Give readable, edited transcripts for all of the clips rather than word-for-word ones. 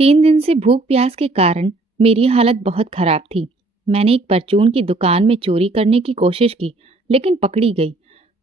3 दिन से भूख प्यास के कारण मेरी हालत बहुत खराब थी। मैंने एक परचून की दुकान में चोरी करने की कोशिश की, लेकिन पकड़ी गई।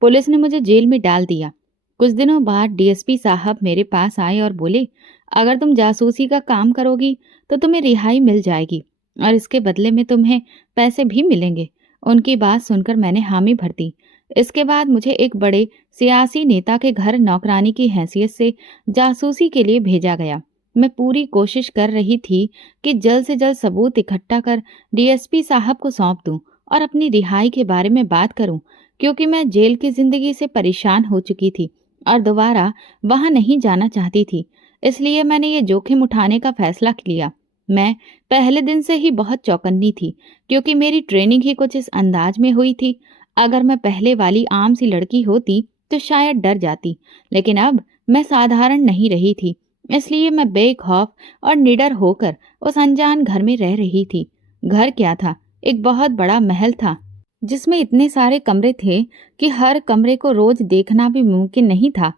पुलिस ने मुझे जेल में डाल दिया। कुछ दिनों बाद डीएसपी साहब मेरे पास आए और बोले, अगर तुम जासूसी का काम करोगी तो तुम्हें रिहाई मिल जाएगी और इसके बदले में तुम्हें पैसे भी मिलेंगे। उनकी बात सुनकर मैंने हामी भर दी। इसके बाद मुझे एक बड़े सियासी नेता के घर नौकरानी की हैसियत से जासूसी के लिए भेजा गया। मैं पूरी कोशिश कर रही थी कि जल्द से जल्द सबूत इकट्ठा कर डीएसपी साहब को सौंप दूं और अपनी रिहाई के बारे में बात करूं, क्योंकि मैं जेल की जिंदगी से परेशान हो चुकी थी और दोबारा वहां नहीं जाना चाहती थी। इसलिए मैंने ये जोखिम उठाने का फैसला लिया। मैं पहले दिन से ही बहुत चौकन्नी थी, क्योंकि मेरी ट्रेनिंग ही कुछ इस अंदाज में हुई थी। अगर मैं पहले वाली आम सी लड़की होती तो शायद डर जाती, लेकिन अब मैं साधारण नहीं रही थी। इसलिए मैं बेखौफ और निडर होकर उस अनजान घर में रह रही थी। घर क्या था, एक बहुत बड़ा महल था, जिसमें इतने सारे कमरे थे कि हर कमरे को रोज देखना भी मुमकिन नहीं था।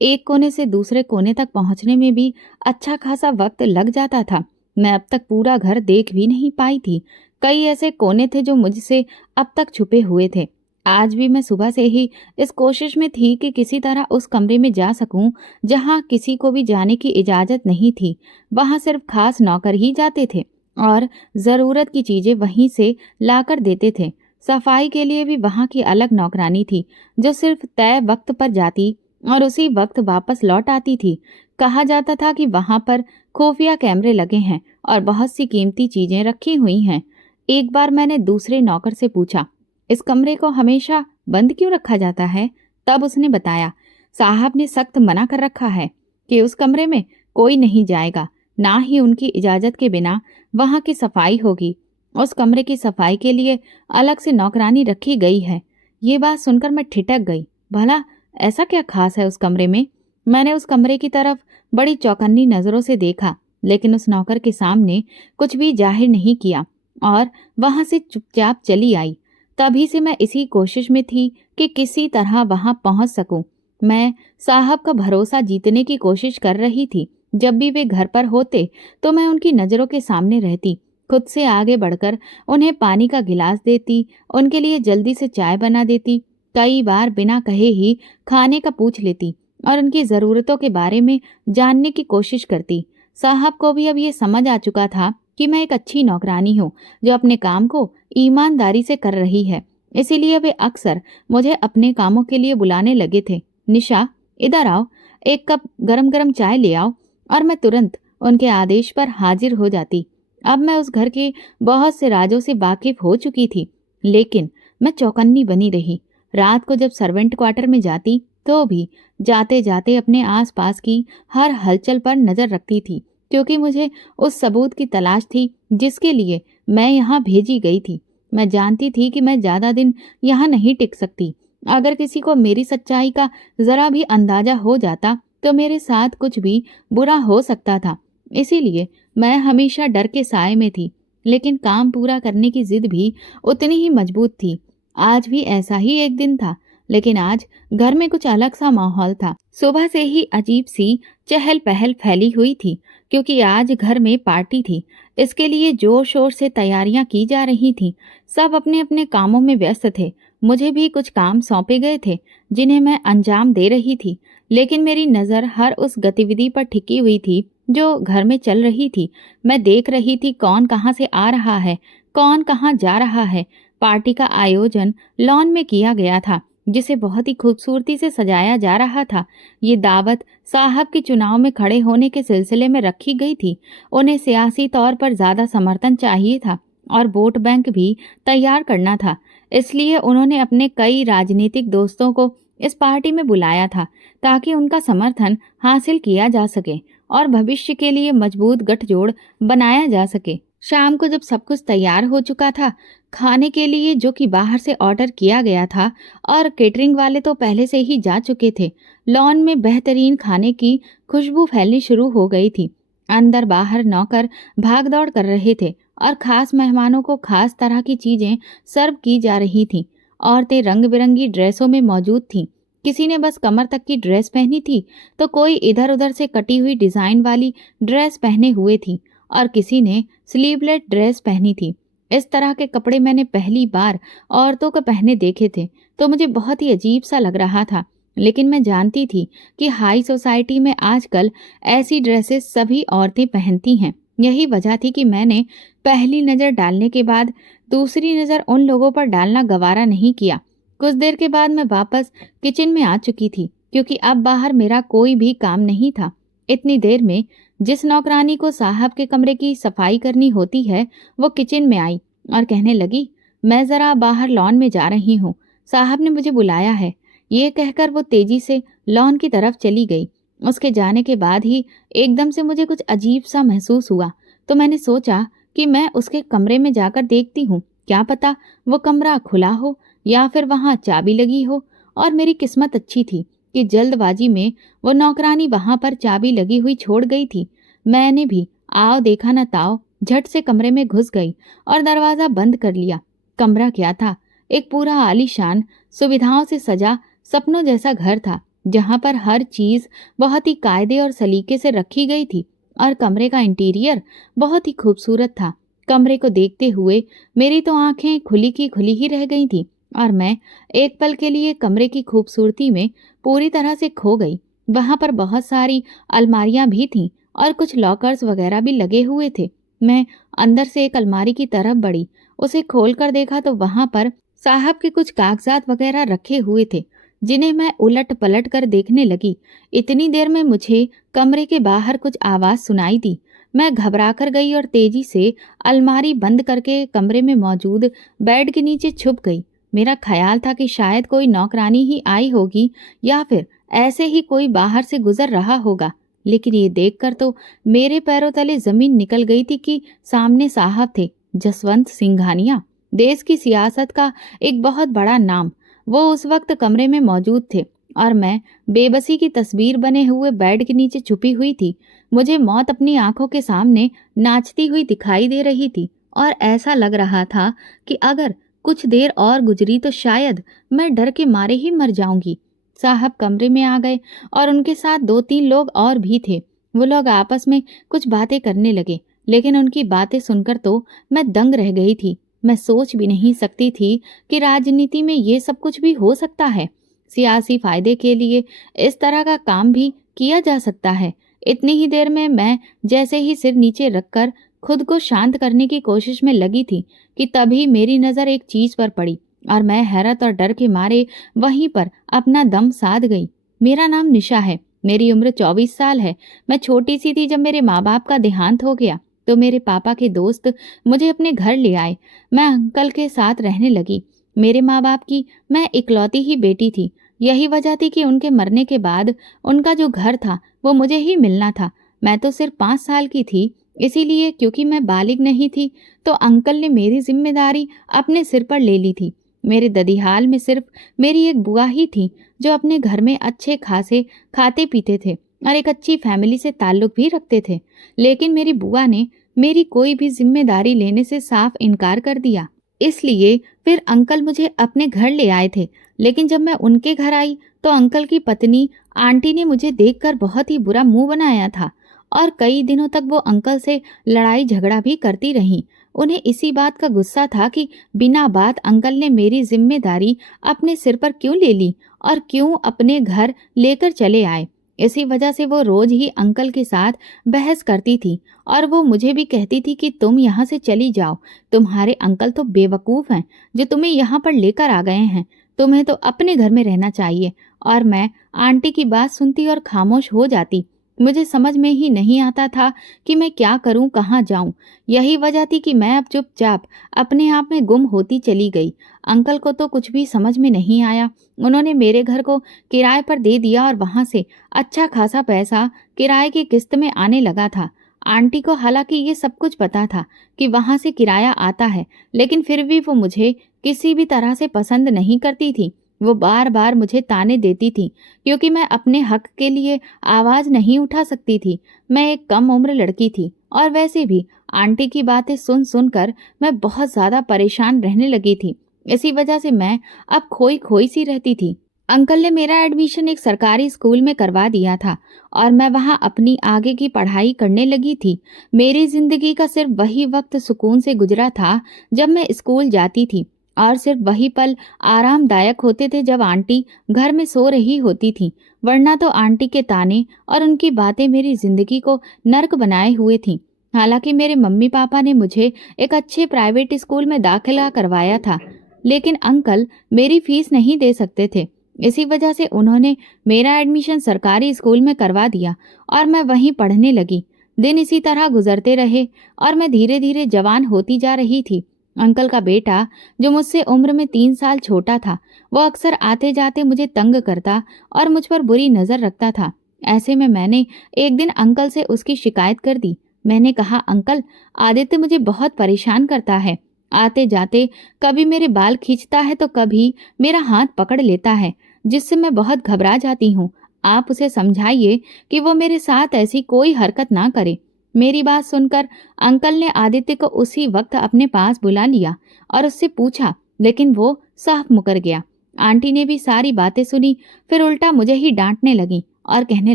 एक कोने से दूसरे कोने तक पहुंचने में भी अच्छा खासा वक्त लग जाता था। मैं अब तक पूरा घर देख भी नहीं पाई थी। कई ऐसे कोने थे जो मुझसे अब तक छुपे हुए थे। आज भी मैं सुबह से ही इस कोशिश में थी कि किसी तरह उस कमरे में जा सकूं जहां किसी को भी जाने की इजाजत नहीं थी। वहां सिर्फ खास नौकर ही जाते थे और जरूरत की चीजें वहीं से लाकर देते थे। सफाई के लिए भी वहां की अलग नौकरानी थी, जो सिर्फ तय वक्त पर जाती और उसी वक्त वापस लौट आती थी। कहा जाता था कि वहां पर खुफिया कैमरे लगे हैं और बहुत सी कीमती चीजें रखी हुई हैं। एक बार मैंने दूसरे नौकर से पूछा, इस कमरे को हमेशा बंद क्यों रखा जाता है? तब उसने बताया, साहब ने सख्त मना कर रखा है कि उस कमरे में कोई नहीं जाएगा, ना ही उनकी इजाजत के बिना वहां की सफाई होगी। उस कमरे की सफाई के लिए अलग से नौकरानी रखी गई है। ये बात सुनकर मैं ठिठक गई। भला ऐसा क्या खास है उस कमरे में? मैंने उस कमरे की तरफ बड़ी चौकन्नी नजरों से देखा, लेकिन उस नौकर के सामने कुछ भी जाहिर नहीं किया और वहां से चुपचाप चली आई। तभी से मैं इसी कोशिश में थी कि किसी तरह वहां पहुंच सकूं। मैं साहब का भरोसा जीतने की कोशिश कर रही थी। जब भी वे घर पर होते तो मैं उनकी नजरों के सामने रहती। खुद से आगे बढ़कर उन्हें पानी का गिलास देती, उनके लिए जल्दी से चाय बना देती, कई बार बिना कहे ही खाने का पूछ लेती और उनकी ज़रूरतों के बारे में जानने की कोशिश करती। साहब को भी अब ये समझ आ चुका था कि मैं एक अच्छी नौकरानी हूँ जो अपने काम को ईमानदारी से कर रही है। इसीलिए वे अक्सर मुझे अपने कामों के लिए बुलाने लगे थे। निशा, इधर आओ, एक कप गरम गरम चाय ले आओ। और मैं तुरंत उनके आदेश पर हाजिर हो जाती। अब मैं उस घर के बहुत से राजों से वाकिफ हो चुकी थी, लेकिन मैं चौकन्नी बनी रही। रात को जब सर्वेंट क्वार्टर में जाती तो भी जाते जाते अपने आसपास की हर हलचल पर नजर रखती थी, क्योंकि मुझे उस सबूत की तलाश थी जिसके लिए मैं यहाँ भेजी गई थी। मैं जानती थी कि मैं ज्यादा दिन यहाँ नहीं टिक सकती। अगर किसी को मेरी सच्चाई का जरा भी अंदाजा हो जाता तो मेरे साथ कुछ भी बुरा हो सकता था। इसीलिए मैं हमेशा डर के साए में थी, लेकिन काम पूरा करने की जिद भी उतनी ही मजबूत थी। आज भी ऐसा ही एक दिन था, लेकिन आज घर में कुछ अलग सा माहौल था। सुबह से ही अजीब सी चहल पहल फैली हुई थी, क्योंकि आज घर में पार्टी थी। इसके लिए जोर शोर से तैयारियां की जा रही थीं। सब अपने अपने कामों में व्यस्त थे। मुझे भी कुछ काम सौंपे गए थे जिन्हें मैं अंजाम दे रही थी, लेकिन मेरी नज़र हर उस गतिविधि पर टिकी हुई थी जो घर में चल रही थी। मैं देख रही थी कौन कहाँ से आ रहा है, कौन कहाँ जा रहा है। पार्टी का आयोजन लॉन में किया गया था, जिसे बहुत ही खूबसूरती से सजाया जा रहा था। ये दावत साहब के चुनाव में खड़े होने के सिलसिले में रखी गई थी। उन्हें सियासी तौर पर ज्यादा समर्थन चाहिए था और वोट बैंक भी तैयार करना था। इसलिए उन्होंने अपने कई राजनीतिक दोस्तों को इस पार्टी में बुलाया था, ताकि उनका समर्थन हासिल किया जा सके और भविष्य के लिए मजबूत गठजोड़ बनाया जा सके। शाम को जब सब कुछ तैयार हो चुका था, खाने के लिए जो कि बाहर से ऑर्डर किया गया था और केटरिंग वाले तो पहले से ही जा चुके थे, लॉन में बेहतरीन खाने की खुशबू फैलनी शुरू हो गई थी। अंदर बाहर नौकर भाग दौड़ कर रहे थे और खास मेहमानों को खास तरह की चीजें सर्व की जा रही थीं। औरतें रंग बिरंगी ड्रेसों में मौजूद थीं। किसी ने बस कमर तक की ड्रेस पहनी थी, तो कोई इधर उधर से कटी हुई डिजाइन वाली ड्रेस पहने हुए थी और किसी ने स्लीवलेस ड्रेस पहनी थी। इस तरह के कपड़े मैंने पहली बार औरतों को पहने देखे थे, तो मुझे बहुत ही अजीब सा लग रहा था। लेकिन मैं जानती थी कि हाई सोसाइटी में आजकल ऐसी ड्रेसेस सभी औरतें पहनती हैं। यही वजह थी कि मैंने पहली नज़र डालने के बाद दूसरी नज़र उन लोगों पर डालना गवारा नहीं किया। कुछ देर के बाद मैं वापस किचन में आ चुकी थी, क्योंकि अब बाहर मेरा कोई भी काम नहीं था। इतनी देर में जिस नौकरानी को साहब के कमरे की सफाई करनी होती है, वो किचन में आई और कहने लगी, मैं ज़रा बाहर लॉन में जा रही हूँ, साहब ने मुझे बुलाया है। ये कहकर वो तेजी से लॉन की तरफ चली गई। उसके जाने के बाद ही एकदम से मुझे कुछ अजीब सा महसूस हुआ, तो मैंने सोचा कि मैं उसके कमरे में जाकर देखती हूँ, क्या पता वो कमरा खुला हो या फिर वहाँ चाबी लगी हो। और मेरी किस्मत अच्छी थी कि जल्दबाजी में वो नौकरानी वहां पर चाबी लगी हुई छोड़ गई थी। मैंने भी आओ देखा न ताओ झट से कमरे में घुस गई और दरवाजा बंद कर लिया। कमरा क्या था, एक पूरा आलीशान सुविधाओं से सजा सपनों जैसा घर था, जहां पर हर चीज बहुत ही कायदे और सलीके से रखी गई थी और कमरे का इंटीरियर बहुत ही खूबसूरत था। कमरे को देखते हुए मेरी तो आंखें खुली की खुली ही रह गई थी और मैं एक पल के लिए कमरे की खूबसूरती में पूरी तरह से खो गई। वहां पर बहुत सारी अलमारियां भी थीं और कुछ लॉकर्स वगैरह भी लगे हुए थे। मैं अंदर से एक अलमारी की तरफ बढ़ी, उसे खोलकर देखा तो वहां पर साहब के कुछ कागजात वगैरह रखे हुए थे, जिन्हें मैं उलट पलट कर देखने लगी। इतनी देर में मुझे कमरे के बाहर कुछ आवाज सुनाई दी। मैं घबरा कर गई और तेजी से अलमारी बंद करके कमरे में मौजूद बेड के नीचे छुप गई। मेरा ख्याल था कि शायद कोई नौकरानी ही आई होगी या फिर ऐसे ही कोई बाहर से गुजर रहा होगा, लेकिन ये देखकर तो मेरे पैरों तले जमीन निकल गई थी कि सामने साहब थे, जसवंत सिंघानिया, देश की सियासत का एक बहुत बड़ा नाम। वो उस वक्त कमरे में मौजूद थे और मैं बेबसी की तस्वीर बने हुए बेड के नीचे छुपी हुई थी। मुझे मौत अपनी आंखों के सामने नाचती हुई दिखाई दे रही थी और ऐसा लग रहा था कि अगर कुछ देर और गुजरी तो शायद मैं डर के मारे ही मर जाऊंगी। साहब कमरे में आ गए और उनके साथ 2-3 लोग और भी थे। वो लोग आपस में कुछ बातें करने लगे, लेकिन उनकी बातें सुनकर तो मैं दंग रह गई थी। मैं सोच भी नहीं सकती थी कि राजनीति में ये सब कुछ भी हो सकता है। सियासी फायदे के लिए इस तरह का काम भी किया जा सकता है। इतनी ही देर में मैं जैसे ही सिर नीचे रखकर खुद को शांत करने की कोशिश में लगी थी कि तभी मेरी नज़र एक चीज पर पड़ी और मैं हैरत और डर के मारे वहीं पर अपना दम साध गई। मेरा नाम निशा है, मेरी उम्र 24 साल है। मैं छोटी सी थी जब मेरे माँ बाप का देहांत हो गया, तो मेरे पापा के दोस्त मुझे अपने घर ले आए। मैं अंकल के साथ रहने लगी। मेरे माँ बाप की मैं इकलौती ही बेटी थी। यही वजह थी कि उनके मरने के बाद उनका जो घर था वो मुझे ही मिलना था। मैं तो सिर्फ 5 साल की थी, इसीलिए क्योंकि मैं बालिग नहीं थी तो अंकल ने मेरी जिम्मेदारी अपने सिर पर ले ली थी। मेरे ददिहाल में सिर्फ मेरी एक बुआ ही थी जो अपने घर में अच्छे खासे खाते पीते थे और एक अच्छी फैमिली से ताल्लुक भी रखते थे। लेकिन मेरी बुआ ने मेरी कोई भी जिम्मेदारी लेने से साफ इनकार कर दिया। इसलिए फिर अंकल मुझे अपने घर ले आए थे। लेकिन जब मैं उनके घर आई तो अंकल की पत्नी आंटी ने मुझे देखकर बहुत ही बुरा मुंह बनाया था और कई दिनों तक वो अंकल से लड़ाई झगड़ा भी करती रहीं। उन्हें इसी बात का गुस्सा था कि बिना बात अंकल ने मेरी जिम्मेदारी अपने सिर पर क्यों ले ली और क्यों अपने घर लेकर चले आए। इसी वजह से वो रोज ही अंकल के साथ बहस करती थी और वो मुझे भी कहती थी कि तुम यहाँ से चली जाओ, तुम्हारे अंकल तो बेवकूफ़ हैं जो तुम्हें यहाँ पर लेकर आ गए हैं, तुम्हें तो अपने घर में रहना चाहिए। और मैं आंटी की बात सुनती और खामोश हो जाती। मुझे समझ में ही नहीं आता था कि मैं क्या करूं, कहाँ जाऊं। यही वजह थी कि मैं अब चुपचाप अपने आप में गुम होती चली गई। अंकल को तो कुछ भी समझ में नहीं आया। उन्होंने मेरे घर को किराए पर दे दिया और वहां से अच्छा खासा पैसा किराए की किस्त में आने लगा था। आंटी को हालांकि ये सब कुछ पता था कि वहां से किराया आता है, लेकिन फिर भी वो मुझे किसी भी तरह से पसंद नहीं करती थी। वो बार बार मुझे ताने देती थी क्योंकि मैं अपने हक के लिए आवाज नहीं उठा सकती थी। मैं एक कम उम्र लड़की थी और वैसे भी आंटी की बातें सुन सुनकर मैं बहुत ज्यादा परेशान रहने लगी थी। इसी वजह से मैं अब खोई खोई सी रहती थी। अंकल ने मेरा एडमिशन एक सरकारी स्कूल में करवा दिया था और मैं वहां अपनी आगे की पढ़ाई करने लगी थी। मेरी जिंदगी का सिर्फ वही वक्त सुकून से गुजरा था जब मैं स्कूल जाती थी, और सिर्फ वही पल आरामदायक होते थे जब आंटी घर में सो रही होती थी। वरना तो आंटी के ताने और उनकी बातें मेरी जिंदगी को नर्क बनाए हुए थी। हालांकि मेरे मम्मी पापा ने मुझे एक अच्छे प्राइवेट स्कूल में दाखिला करवाया था, लेकिन अंकल मेरी फीस नहीं दे सकते थे। इसी वजह से उन्होंने मेरा एडमिशन सरकारी स्कूल में करवा दिया और मैं वहीं पढ़ने लगी। दिन इसी तरह गुजरते रहे और मैं धीरे धीरे जवान होती जा रही थी। अंकल का बेटा, जो मुझसे उम्र में 3 साल छोटा था, वो अक्सर आते जाते मुझे तंग करता और मुझ पर बुरी नजर रखता था। ऐसे में मैंने एक दिन अंकल से उसकी शिकायत कर दी। मैंने कहा, अंकल, आदित्य मुझे बहुत परेशान करता है। आते जाते कभी मेरे बाल खींचता है तो कभी मेरा हाथ पकड़ लेता है, जिससे मैं बहुत घबरा जाती हूँ। आप उसे समझाइए कि वो मेरे साथ ऐसी कोई हरकत ना करे। मेरी बात सुनकर अंकल ने आदित्य को उसी वक्त अपने पास बुला लिया और उससे पूछा, लेकिन वो साफ मुकर गया। आंटी ने भी सारी बातें सुनी, फिर उल्टा मुझे ही डांटने लगी और कहने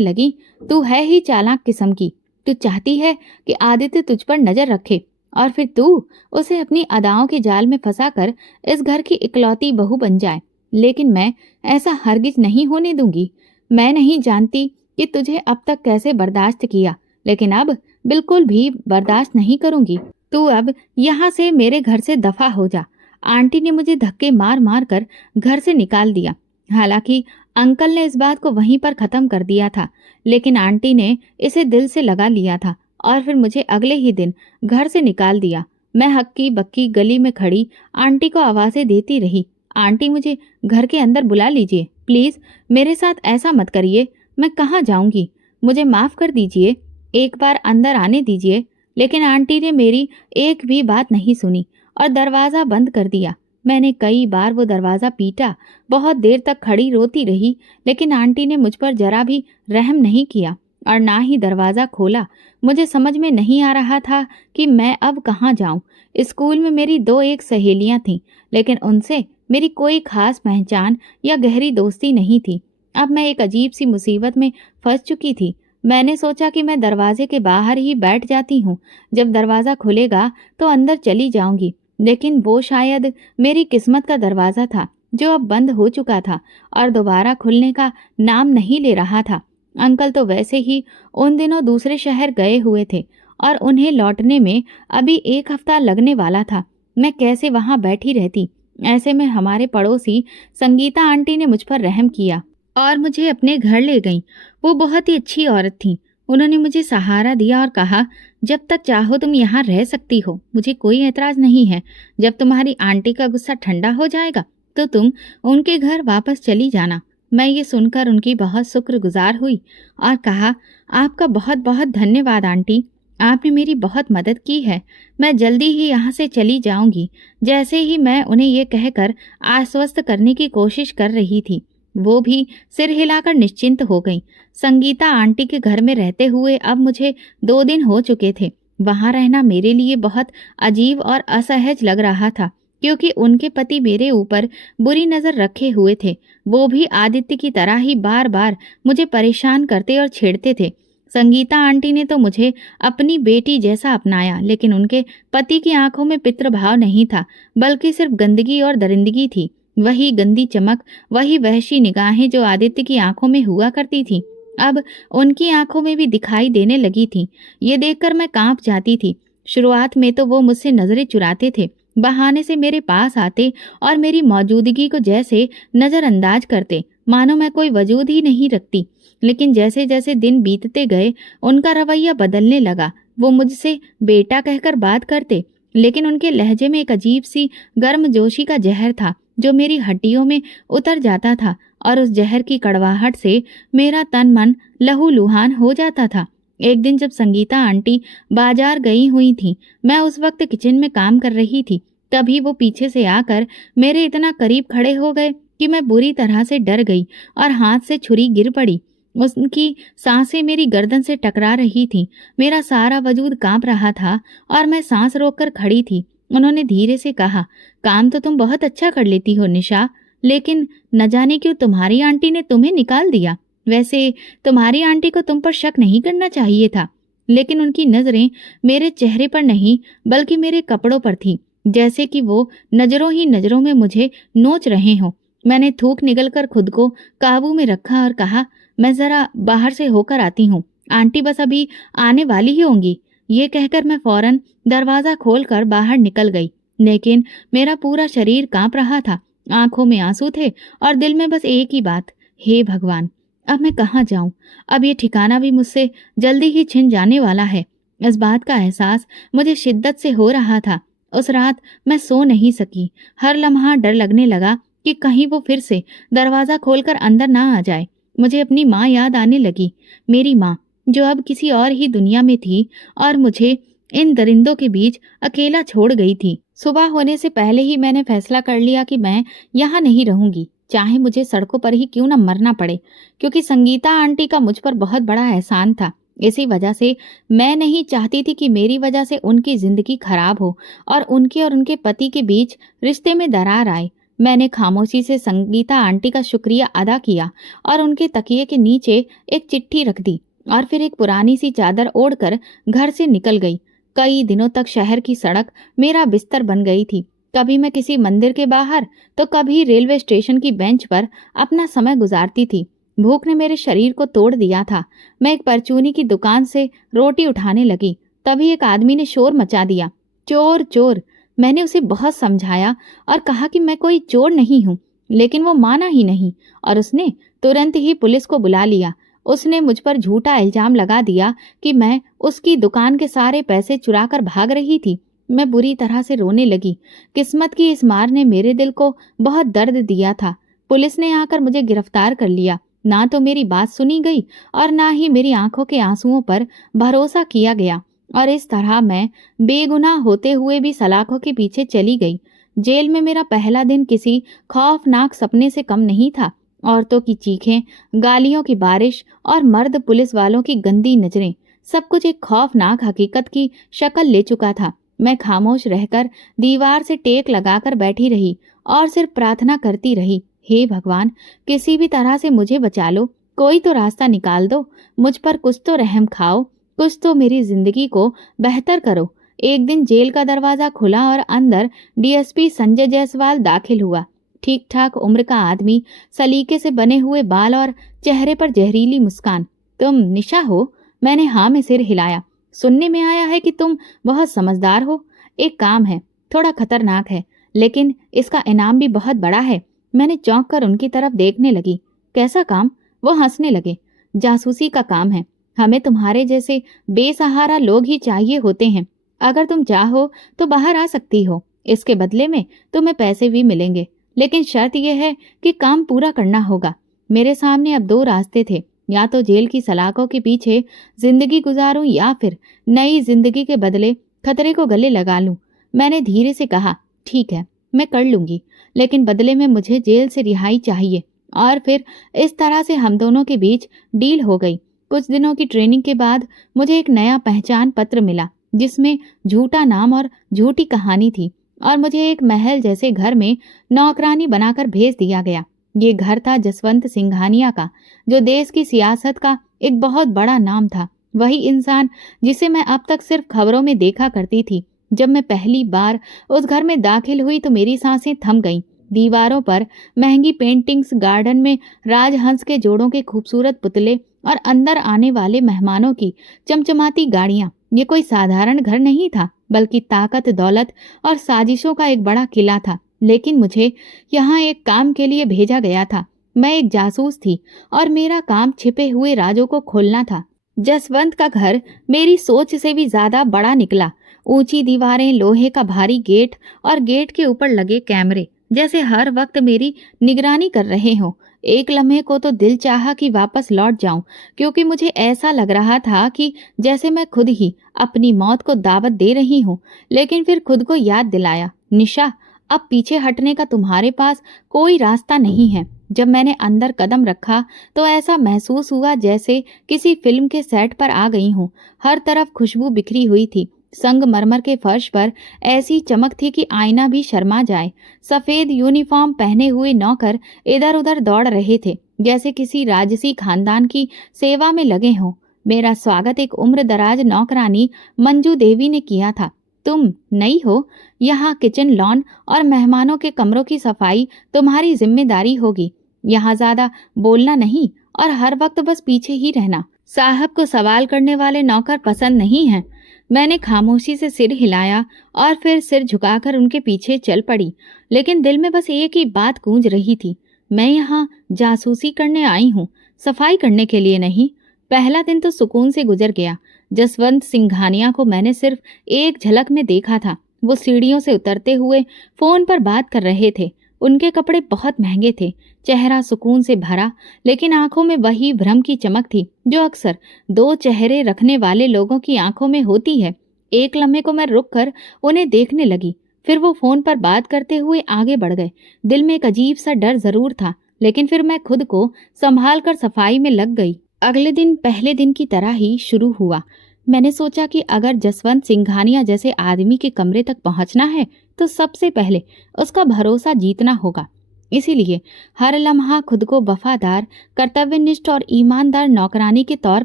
लगी, तू है ही चालाक किस्म की। तू चाहती है कि आदित्य तुझ पर नजर रखे और फिर तू उसे अपनी अदाओं के जाल में फंसाकर इस घर की इकलौती बहू बन जाए। लेकिन मैं ऐसा हरगिज नहीं होने दूंगी। मैं नहीं जानती कि तुझे अब तक कैसे बर्दाश्त किया, लेकिन अब बिल्कुल भी बर्दाश्त नहीं करूंगी। तू अब यहाँ से मेरे घर से दफा हो जा। आंटी ने मुझे धक्के मार मार कर घर से निकाल दिया। हालांकि अंकल ने इस बात को वहीं पर खत्म कर दिया था, लेकिन आंटी ने इसे दिल से लगा लिया था और फिर मुझे अगले ही दिन घर से निकाल दिया। मैं हक्की बक्की गली में खड़ी आंटी को आवाजें देती रही, आंटी, मुझे घर के अंदर बुला लीजिए प्लीज। मेरे साथ ऐसा मत करिए। मैं कहाँ जाऊंगी? मुझे माफ कर दीजिए, एक बार अंदर आने दीजिए। लेकिन आंटी ने मेरी एक भी बात नहीं सुनी और दरवाजा बंद कर दिया। मैंने कई बार वो दरवाजा पीटा, बहुत देर तक खड़ी रोती रही, लेकिन आंटी ने मुझ पर जरा भी रहम नहीं किया और ना ही दरवाजा खोला। मुझे समझ में नहीं आ रहा था कि मैं अब कहाँ जाऊं। स्कूल में मेरी 2 सहेलियां थीं, लेकिन उनसे मेरी कोई खास पहचान या गहरी दोस्ती नहीं थी। अब मैं एक अजीब सी मुसीबत में फंस चुकी थी। मैंने सोचा कि मैं दरवाजे के बाहर ही बैठ जाती हूँ, जब दरवाजा खुलेगा तो अंदर चली जाऊंगी। लेकिन वो शायद मेरी किस्मत का दरवाजा था, जो अब बंद हो चुका था और दोबारा खुलने का नाम नहीं ले रहा था। अंकल तो वैसे ही उन दिनों दूसरे शहर गए हुए थे और उन्हें लौटने में अभी 1 हफ्ता लगने वाला था। मैं कैसे वहां बैठी रहती? ऐसे में हमारे पड़ोसी संगीता आंटी ने मुझ पर रहम किया और मुझे अपने घर ले गईं। वो बहुत ही अच्छी औरत थीं। उन्होंने मुझे सहारा दिया और कहा, जब तक चाहो तुम यहाँ रह सकती हो, मुझे कोई ऐतराज नहीं है। जब तुम्हारी आंटी का गुस्सा ठंडा हो जाएगा तो तुम उनके घर वापस चली जाना। मैं ये सुनकर उनकी बहुत शुक्रगुजार हुई और कहा, आपका बहुत बहुत धन्यवाद आंटी, आपने मेरी बहुत मदद की है। मैं जल्दी ही यहाँ से चली जाऊंगी। जैसे ही मैं उन्हें ये कहकर आश्वस्त करने की कोशिश कर रही थी, वो भी सिर हिलाकर निश्चिंत हो गई। संगीता आंटी के घर में रहते हुए अब मुझे 2 दिन हो चुके थे। वहां रहना मेरे लिए बहुत अजीब और असहज लग रहा था, क्योंकि उनके पति मेरे ऊपर बुरी नजर रखे हुए थे। वो भी आदित्य की तरह ही बार बार मुझे परेशान करते और छेड़ते थे। संगीता आंटी ने तो मुझे अपनी बेटी जैसा अपनाया, लेकिन उनके पति की आंखों में पितृभाव नहीं था, बल्कि सिर्फ गंदगी और दरिंदगी थी। वही गंदी चमक, वही वहशी निगाहें जो आदित्य की आंखों में हुआ करती थी, अब उनकी आंखों में भी दिखाई देने लगी थी। ये देखकर मैं कांप जाती थी। शुरुआत में तो वो मुझसे नजरें चुराते थे, बहाने से मेरे पास आते और मेरी मौजूदगी को जैसे नजरअंदाज करते, मानो मैं कोई वजूद ही नहीं रखती। लेकिन जैसे जैसे दिन बीतते गए, उनका रवैया बदलने लगा। वो मुझसे बेटा कहकर बात करते, लेकिन उनके लहजे में एक अजीब सी गर्मजोशी का जहर था, जो मेरी हड्डियों में उतर जाता था और उस जहर की कड़वाहट से मेरा तन मन लहूलुहान हो जाता था। एक दिन जब संगीता आंटी बाजार गई हुई थी, मैं उस वक्त किचन में काम कर रही थी। तभी वो पीछे से आकर मेरे इतना करीब खड़े हो गए कि मैं बुरी तरह से डर गई और हाथ से छुरी गिर पड़ी। उनकी सांसें मेरी गर्दन से टकरा रही थी। मेरा सारा वजूद कांप रहा था और मैं सांस रोककर खड़ी थी। उन्होंने धीरे से कहा, काम तो तुम बहुत अच्छा कर लेती हो निशा, लेकिन न जाने क्यों तुम्हारी आंटी ने तुम्हें निकाल दिया। वैसे तुम्हारी आंटी को तुम पर शक नहीं करना चाहिए था, लेकिन उनकी नजरें मेरे चेहरे पर नहीं बल्कि मेरे कपड़ों पर थी, जैसे कि वो नजरों ही नजरों में मुझे नोच रहे हों। मैंने थूक निगलकर खुद को काबू में रखा और कहा, मैं जरा बाहर से होकर आती हूँ, आंटी बस अभी आने वाली ही होंगी। ये कहकर मैं फौरन दरवाजा खोलकर बाहर निकल गई, लेकिन मेरा पूरा शरीर कांप रहा था। आंखों में आंसू थे और दिल में बस एक ही बात, हे भगवान, अब मैं कहाँ जाऊं? अब ये ठिकाना भी मुझसे जल्दी ही छिन जाने वाला है। इस बात का एहसास मुझे शिद्दत से हो रहा था। उस रात मैं सो नहीं सकी। हर लम्हा डर लगने लगा कि कहीं वो फिर से दरवाजा खोलकर अंदर ना आ जाए। मुझे अपनी माँ याद आने लगी, मेरी माँ जो अब किसी और ही दुनिया में थी और मुझे इन दरिंदों के बीच अकेला छोड़ गई थी। सुबह होने से पहले ही मैंने फैसला कर लिया कि मैं यहाँ नहीं रहूंगी, चाहे मुझे सड़कों पर ही क्यों न मरना पड़े, क्योंकि संगीता आंटी का मुझ पर बहुत बड़ा एहसान था। इसी वजह से मैं नहीं चाहती थी कि मेरी वजह से उनकी जिंदगी खराब हो और उनके पति के बीच रिश्ते में दरार आए। मैंने खामोशी से संगीता आंटी का शुक्रिया अदा किया और उनके तकिए के नीचे एक चिट्ठी रख दी और फिर एक पुरानी सी चादर ओढ़कर घर से निकल गई। कई दिनों तक शहर की सड़क मेरा बिस्तर बन गई थी। कभी मैं किसी मंदिर के बाहर तो कभी रेलवे स्टेशन की बेंच पर अपना समय गुजारती थी। भूख ने मेरे शरीर को तोड़ दिया था। मैं एक परचूनी की दुकान से रोटी उठाने लगी, तभी एक आदमी ने शोर मचा दिया, चोर चोर। मैंने उसे बहुत समझाया और कहा कि मैं कोई चोर नहीं हूँ, लेकिन वो माना ही नहीं और उसने तुरंत ही पुलिस को बुला लिया। उसने मुझ पर झूठा इल्जाम लगा दिया कि मैं उसकी दुकान के सारे पैसे चुराकर भाग रही थी। मैं बुरी तरह से रोने लगी। किस्मत की इस मार ने मेरे दिल को बहुत दर्द दिया था। पुलिस ने आकर मुझे गिरफ्तार कर लिया। ना तो मेरी बात सुनी गई और ना ही मेरी आंखों के आंसुओं पर भरोसा किया गया और इस तरह मैं बेगुनाह होते हुए भी सलाखों के पीछे चली गई। जेल में मेरा पहला दिन किसी खौफनाक सपने से कम नहीं था। औरतों की चीखें, गालियों की बारिश और मर्द पुलिस वालों की गंदी नजरें, सब कुछ एक खौफनाक हकीकत की शक्ल ले चुका था। मैं खामोश रहकर दीवार से टेक लगाकर बैठी रही और सिर्फ प्रार्थना करती रही, हे भगवान, किसी भी तरह से मुझे बचा लो, कोई तो रास्ता निकाल दो, मुझ पर कुछ तो रहम खाओ, कुछ तो मेरी जिंदगी को बेहतर करो। एक दिन जेल का दरवाजा खुला और अंदर डीएसपी संजय जायसवाल दाखिल हुआ। ठीक ठाक उम्र का आदमी, सलीके से बने हुए बाल और चेहरे पर जहरीली मुस्कान। तुम निशा हो? मैंने हाँ में सिर हिलाया। सुनने में आया है कि तुम बहुत समझदार हो। एक काम है, थोड़ा खतरनाक है, लेकिन इसका इनाम भी बहुत बड़ा है। मैंने चौंक कर उनकी तरफ देखने लगी। कैसा काम? वो हंसने लगे। जासूसी का काम है। हमें तुम्हारे जैसे बेसहारा लोग ही चाहिए होते हैं। अगर तुम चाहो तो बाहर आ सकती हो। इसके बदले में तुम्हें पैसे भी मिलेंगे, लेकिन शर्त यह है कि काम पूरा करना होगा। मेरे सामने अब दो रास्ते थे, या तो जेल की सलाखों के पीछे जिंदगी गुजारूं या फिर नई जिंदगी के बदले खतरे को गले लगा लूं। मैंने धीरे से कहा, ठीक है, मैं कर लूंगी, लेकिन बदले में मुझे जेल से रिहाई चाहिए। और फिर इस तरह से हम दोनों के बीच डील हो गई। कुछ दिनों की ट्रेनिंग के बाद मुझे एक नया पहचान पत्र मिला, जिसमें झूठा नाम और झूठी कहानी थी, और मुझे एक महल जैसे घर में नौकरानी बनाकर भेज दिया गया। ये घर था जसवंत सिंघानिया का, जो देश की सियासत का एक बहुत बड़ा नाम था। वही इंसान जिसे मैं अब तक सिर्फ खबरों में देखा करती थी। जब मैं पहली बार उस घर में दाखिल हुई तो मेरी सांसें थम गईं। दीवारों पर महंगी पेंटिंग्स, गार्डन में राजहंस के जोड़ों के खूबसूरत पुतले और अंदर आने वाले मेहमानों की चमचमाती गाड़ियां। ये कोई साधारण घर नहीं था, बल्कि ताकत, दौलत और साजिशों का एक बड़ा किला था। लेकिन मुझे यहाँ एक काम के लिए भेजा गया था। मैं एक जासूस थी और मेरा काम छिपे हुए राजों को खोलना था। जसवंत का घर मेरी सोच से भी ज्यादा बड़ा निकला। ऊंची दीवारें, लोहे का भारी गेट और गेट के ऊपर लगे कैमरे जैसे हर वक्त मेरी निगरानी कर रहे हों। एक लम्हे को तो दिल चाहा कि वापस लौट जाऊं, क्योंकि मुझे ऐसा लग रहा था कि जैसे मैं खुद ही अपनी मौत को दावत दे रही हूं। लेकिन फिर खुद को याद दिलाया, निशा, अब पीछे हटने का तुम्हारे पास कोई रास्ता नहीं है। जब मैंने अंदर कदम रखा तो ऐसा महसूस हुआ जैसे किसी फिल्म के सेट पर आ गई हूँ। हर तरफ खुशबू बिखरी हुई थी, संगमरमर के फर्श पर ऐसी चमक थी कि आईना भी शर्मा जाए। सफेद यूनिफॉर्म पहने हुए नौकर इधर उधर दौड़ रहे थे, जैसे किसी राजसी खानदान की सेवा में लगे हों। मेरा स्वागत एक उम्र दराज नौकरानी मंजू देवी ने किया था। तुम नई हो, यहाँ किचन, लॉन और मेहमानों के कमरों की सफाई तुम्हारी जिम्मेदारी होगी। यहाँ ज्यादा बोलना नहीं और हर वक्त बस पीछे ही रहना। साहब को सवाल करने वाले नौकर पसंद नहीं हैं। मैंने खामोशी से सिर हिलाया और फिर सिर झुकाकर उनके पीछे चल पड़ी, लेकिन दिल में बस एक ही बात गूंज रही थी, मैं यहाँ जासूसी करने आई हूँ, सफाई करने के लिए नहीं। पहला दिन तो सुकून से गुजर गया। जसवंत सिंघानिया को मैंने सिर्फ एक झलक में देखा था। वो सीढ़ियों से उतरते हुए फोन पर बात कर रहे थे। उनके कपड़े बहुत महंगे थे, चेहरा सुकून से भरा, लेकिन आंखों में वही भ्रम की चमक थी जो अक्सर दो चेहरे रखने वाले लोगों की आंखों में होती है। एक लम्हे को मैं रुककर उन्हें देखने लगी, फिर वो फोन पर बात करते हुए आगे बढ़ गए। दिल में एक अजीब सा डर जरूर था, लेकिन फिर मैं खुद को संभाल कर सफाई में लग गई। अगले दिन पहले दिन की तरह ही शुरू हुआ। मैंने सोचा कि अगर जसवंत सिंघानिया जैसे आदमी के कमरे तक पहुंचना है तो सबसे पहले उसका भरोसा जीतना होगा। इसीलिए हर लम्हा खुद को वफादार, कर्तव्यनिष्ठ और ईमानदार नौकरानी के तौर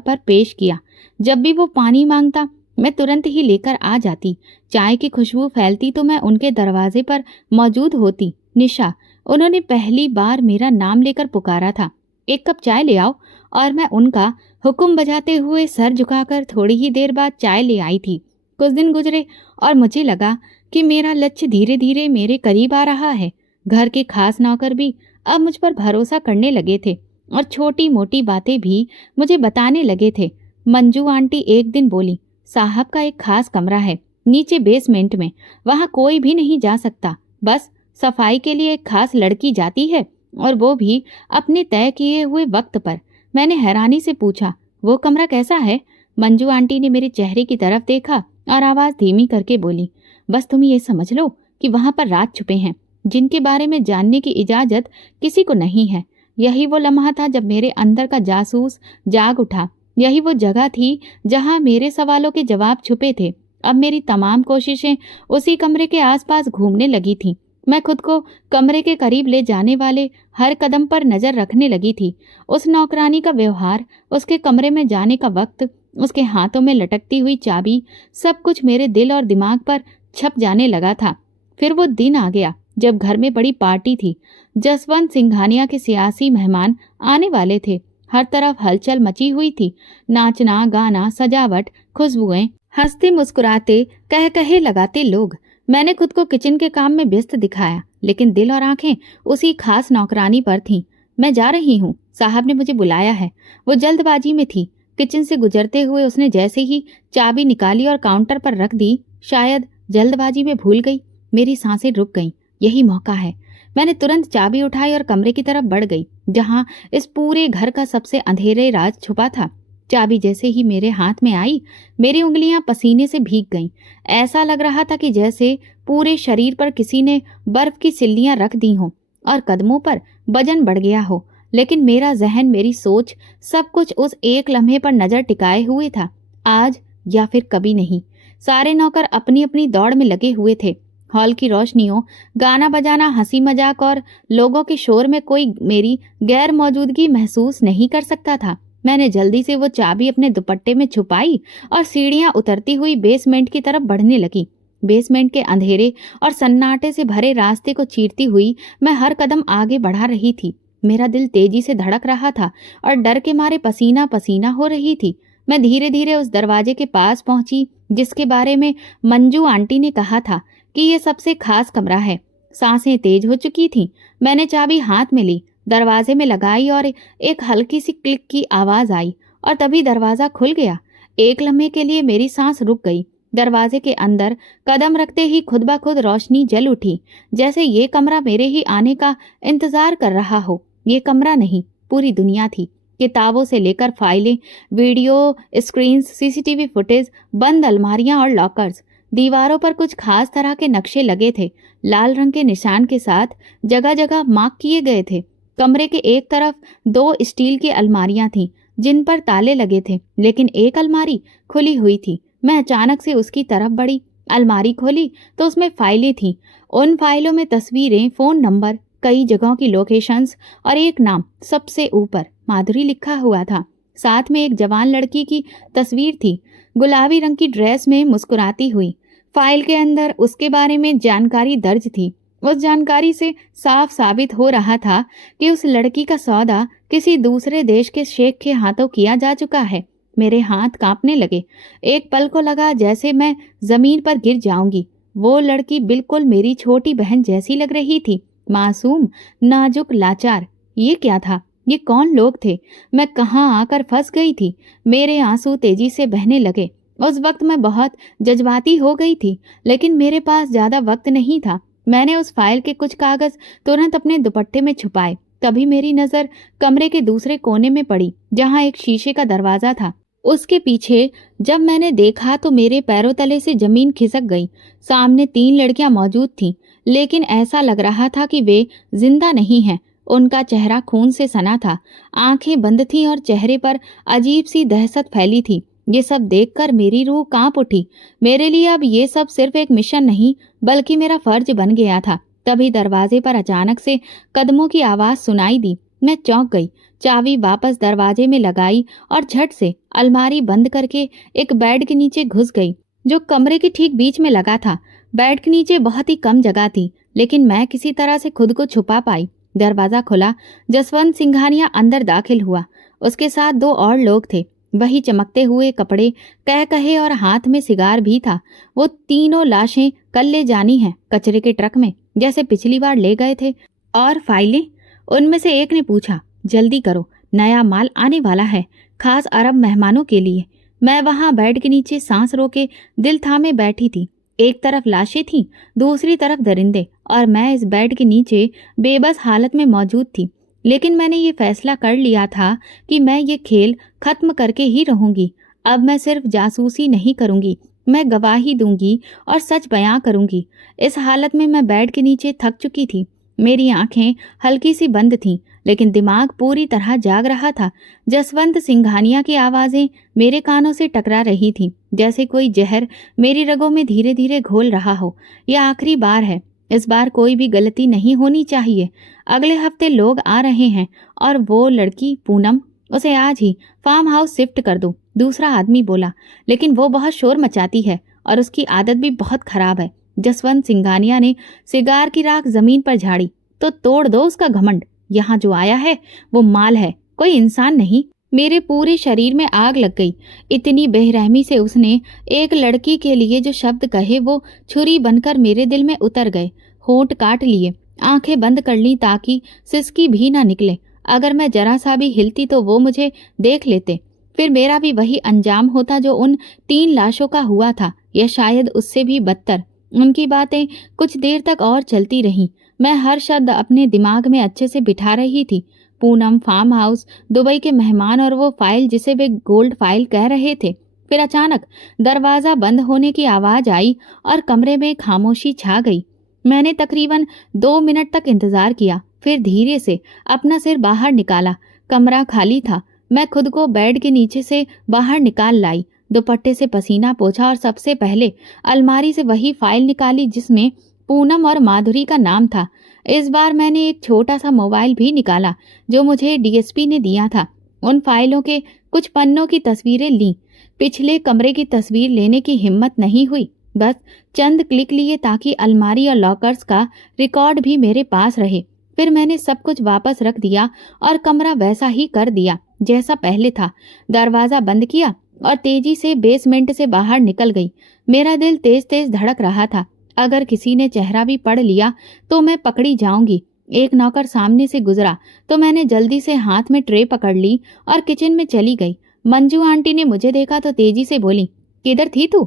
पर पेश किया। जब भी वो पानी मांगता मैं तुरंत ही लेकर आ जाती। चाय की खुशबू फैलती तो मैं उनके दरवाजे पर मौजूद होती। निशा, उन्होंने पहली बार मेरा नाम लेकर पुकारा था। एक कप चाय ले आओ, और मैं उनका हुक्म बजाते हुए सर झुकाकर थोड़ी ही देर बाद चाय ले आई थी। कुछ दिन गुजरे और मुझे लगा कि मेरा लक्ष्य धीरे धीरे मेरे करीब आ रहा है। घर के खास नौकर भी अब मुझ पर भरोसा करने लगे थे और छोटी मोटी बातें भी मुझे बताने लगे थे। मंजू आंटी एक दिन बोली, साहब का एक खास कमरा है नीचे बेसमेंट में, वहां कोई भी नहीं जा सकता, बस सफाई के लिए एक खास लड़की जाती है, और वो भी अपने तय किए हुए वक्त पर। मैंने हैरानी से पूछा, वो कमरा कैसा है? मंजू आंटी ने मेरे चेहरे की तरफ देखा और आवाज धीमी करके बोली, बस तुम ये समझ लो कि वहां पर राज छुपे हैं जिनके बारे में जानने की इजाजत किसी को नहीं है। यही वो लम्हा था जब मेरे अंदर का जासूस जाग उठा। यही वो जगह थी जहां मेरे सवालों के जवाब छुपे थे। अब मेरी तमाम कोशिशें उसी कमरे के आसपास घूमने लगी थीं। मैं खुद को कमरे के करीब ले जाने वाले हर कदम पर नजर रखने लगी थी। उस नौकरानी का व्यवहार, उसके कमरे में जाने का वक्त, उसके हाथों में लटकती हुई चाबी, सब कुछ मेरे दिल और दिमाग पर छप जाने लगा था। फिर वो दिन आ गया जब घर में बड़ी पार्टी थी। जसवंत सिंघानिया के सियासी मेहमान आने वाले थे। हर तरफ हलचल मची हुई थी। नाचना, गाना, सजावट, खुशबुएं, हंसते मुस्कुराते, कह कहे लगाते लोग। मैंने खुद को किचन के काम में व्यस्त दिखाया, लेकिन दिल और आंखें उसी खास नौकरानी पर थीं। मैं जा रही हूँ, साहब ने मुझे बुलाया है। वो जल्दबाजी में थी। किचन से गुजरते हुए उसने जैसे ही चाबी निकाली और काउंटर पर रख दी, शायद जल्दबाजी में भूल गई। मेरी सांसें रुक गईं। यही मौका है। मैंने तुरंत चाबी उठाई और कमरे की तरफ बढ़ गई जहां इस पूरे घर का सबसे अंधेरे राज छुपा था। चाबी जैसे ही मेरे हाथ में आई, मेरी उंगलियां पसीने से भीग गईं। ऐसा लग रहा था कि जैसे पूरे शरीर पर किसी ने बर्फ की सिल्लियां रख दी हों और कदमों पर वजन बढ़ गया हो। लेकिन मेरा जहन, मेरी सोच, सब कुछ उस एक लम्हे पर नजर टिकाए हुए था। आज या फिर कभी नहीं। सारे नौकर अपनी अपनी दौड़ में लगे हुए थे। हॉल की रोशनियों, गाना बजाना, हंसी मजाक और लोगों के शोर में कोई मेरी गैर मौजूदगी महसूस नहीं कर सकता था। मैंने जल्दी से वो चाबी अपने दुपट्टे में छुपाई और सीढ़ियां उतरती हुई बेसमेंट की तरफ बढ़ने लगी। बेसमेंट के अंधेरे और सन्नाटे से भरे रास्ते को चीरती हुई मैं हर कदम आगे बढ़ा रही थी। मेरा दिल तेजी से धड़क रहा था और डर के मारे पसीना पसीना हो रही थी। मैं धीरे धीरे उस दरवाजे के पास पहुंची जिसके बारे में मंजू आंटी ने कहा था कि ये सबसे खास कमरा है। सांसें तेज हो चुकी थीं। मैंने चाबी हाथ में ली, दरवाजे में लगाई और एक हल्की सी क्लिक की आवाज आई और तभी दरवाजा खुल गया। एक लम्हे के लिए मेरी सांस रुक गई। दरवाजे के अंदर कदम रखते ही खुद ब खुद रोशनी जल उठी, जैसे ये कमरा मेरे ही आने का इंतजार कर रहा हो। ये कमरा नहीं, पूरी दुनिया थी। किताबों से लेकर फाइलें, वीडियो स्क्रीन्स, सीसीटीवी फुटेज, बंद अलमारियां और लॉकर्स। दीवारों पर कुछ खास तरह के नक्शे लगे थे, लाल रंग के निशान के साथ जगह जगह मार्क किए गए थे। कमरे के एक तरफ 2 स्टील की अलमारियां थीं जिन पर ताले लगे थे, लेकिन एक अलमारी खुली हुई थी। मैं अचानक से उसकी तरफ बढ़ी। अलमारी खोली तो उसमें फाइलें थीं। उन फाइलों में तस्वीरें, फ़ोन नंबर, कई जगहों की लोकेशंस और एक नाम सबसे ऊपर माधुरी लिखा हुआ था। साथ में एक जवान लड़की की तस्वीर थी, गुलाबी रंग की ड्रेस में मुस्कुराती हुई। फाइल के अंदर उसके बारे में जानकारी दर्ज थी। उस जानकारी से साफ साबित हो रहा था कि उस लड़की का सौदा किसी दूसरे देश के शेख के हाथों किया जा चुका है। मेरे हाथ कांपने लगे। एक पल को लगा जैसे मैं जमीन पर गिर जाऊंगी। वो लड़की बिल्कुल मेरी छोटी बहन जैसी लग रही थी, मासूम, नाजुक, लाचार। ये क्या था? ये कौन लोग थे? मैं कहाँ आकर फंस गई थी? मेरे आंसू तेजी से बहने लगे। उस वक्त मैं बहुत जज्बाती हो गई थी, लेकिन मेरे पास ज्यादा वक्त नहीं था। मैंने उस फाइल के कुछ कागज तुरंत अपने दुपट्टे में छुपाए। तभी मेरी नजर कमरे के दूसरे कोने में पड़ी, जहां एक शीशे का दरवाजा था। उसके पीछे जब मैंने देखा तो मेरे पैरों तले से जमीन खिसक गई। सामने 3 लड़कियां मौजूद थीं, लेकिन ऐसा लग रहा था कि वे जिंदा नहीं हैं। उनका चेहरा खून से सना था, आंखें बंद थीं और चेहरे पर अजीब सी दहशत फैली थी। ये सब देखकर मेरी रूह कांप उठी। मेरे लिए अब ये सब सिर्फ एक मिशन नहीं, बल्कि मेरा फर्ज बन गया था। तभी दरवाजे पर अचानक से कदमों की आवाज सुनाई दी। मैं चौंक गई, चाबी वापस दरवाजे में लगाई और झट से अलमारी बंद करके एक बेड के नीचे घुस गई, जो कमरे के ठीक बीच में लगा था। बेड के नीचे बहुत ही कम जगह थी, लेकिन मैं किसी तरह से खुद को छुपा पाई। दरवाजा खुला, जसवंत सिंघानिया अंदर दाखिल हुआ। उसके साथ 2 और लोग थे, वही चमकते हुए कपड़े, कह कहे और हाथ में सिगार भी था। वो तीनों लाशें कल ले जानी हैं, कचरे के ट्रक में, जैसे पिछली बार ले गए थे। और फाइलें? उनमें से एक ने पूछा। जल्दी करो, नया माल आने वाला है, खास अरब मेहमानों के लिए। मैं वहां बेड के नीचे सांस रोके दिल थामे बैठी थी। एक तरफ लाशें थीं, दूसरी तरफ दरिंदे, और मैं इस बेड के नीचे बेबस हालत में मौजूद थी। लेकिन मैंने ये फैसला कर लिया था कि मैं ये खेल खत्म करके ही रहूंगी। अब मैं सिर्फ जासूसी नहीं करूंगी, मैं गवाही दूंगी और सच बयां करूंगी। इस हालत में मैं बेड के नीचे थक चुकी थी। मेरी आंखें हल्की सी बंद थीं, लेकिन दिमाग पूरी तरह जाग रहा था। जसवंत सिंघानिया की आवाजें मेरे कानों से टकरा रही थीं, जैसे कोई जहर मेरी रगों में धीरे धीरे घोल रहा हो। यह आखिरी बार है, इस बार कोई भी गलती नहीं होनी चाहिए। अगले हफ्ते लोग आ रहे हैं, और वो लड़की पूनम, उसे आज ही फार्म हाउस शिफ्ट कर दो। दूसरा आदमी बोला। लेकिन वो बहुत शोर मचाती है और उसकी आदत भी बहुत खराब है। जसवंत सिंघानिया ने सिगार की राख जमीन पर झाड़ी। तो तोड़ दो उसका घमंड। यहाँ जो आया है वो माल है, कोई इंसान नहीं। मेरे पूरे शरीर में आग लग गई। इतनी बेरहमी से उसने एक लड़की के लिए जो शब्द कहे वो छुरी बनकर मेरे दिल में उतर गए। होंठ काट लिए, आंखें बंद कर ली ताकि सिसकी भी ना निकले। अगर मैं जरा सा भी हिलती तो वो मुझे देख लेते, फिर मेरा भी वही अंजाम होता जो उन 3 लाशों का हुआ था, या शायद उससे भी बदतर। उनकी बातें कुछ देर तक और चलती रहीं। मैं हर शब्द अपने दिमाग में अच्छे से बिठा रही थी। पूनम, फार्म हाउस, दुबई के मेहमान और वो फाइल जिसे वे गोल्ड फाइल कह रहे थे। फिर अचानक दरवाजा बंद होने की आवाज आई और कमरे में खामोशी छा गई। मैंने तकरीबन 2 मिनट तक इंतजार किया, फिर धीरे से अपना सिर बाहर निकाला। कमरा खाली था। मैं खुद को बेड के नीचे से बाहर निकाल लाई, दुपट्टे से पसीना पोंछा और सबसे पहले अलमारी से वही फाइल निकाली जिसमें पूनम और माधुरी का नाम था। इस बार मैंने एक छोटा सा मोबाइल भी निकाला जो मुझे डीएसपी ने दिया था। उन फाइलों के कुछ पन्नों की तस्वीरें लीं। पिछले कमरे की तस्वीर लेने की हिम्मत नहीं हुई, बस चंद क्लिक लिए ताकि अलमारी और लॉकर्स का रिकॉर्ड भी मेरे पास रहे। फिर मैंने सब कुछ वापस रख दिया और कमरा वैसा ही कर दिया जैसा पहले था। दरवाजा बंद किया और तेजी से बेसमेंट से बाहर निकल गई। मेरा दिल तेज तेज धड़क रहा था। अगर किसी ने चेहरा भी पढ़ लिया तो मैं पकड़ी जाऊंगी। एक नौकर सामने से गुजरा तो मैंने जल्दी से हाथ में ट्रे पकड़ ली और किचन में चली गई। मंजू आंटी ने मुझे देखा तो तेजी से बोली, किधर थी तू?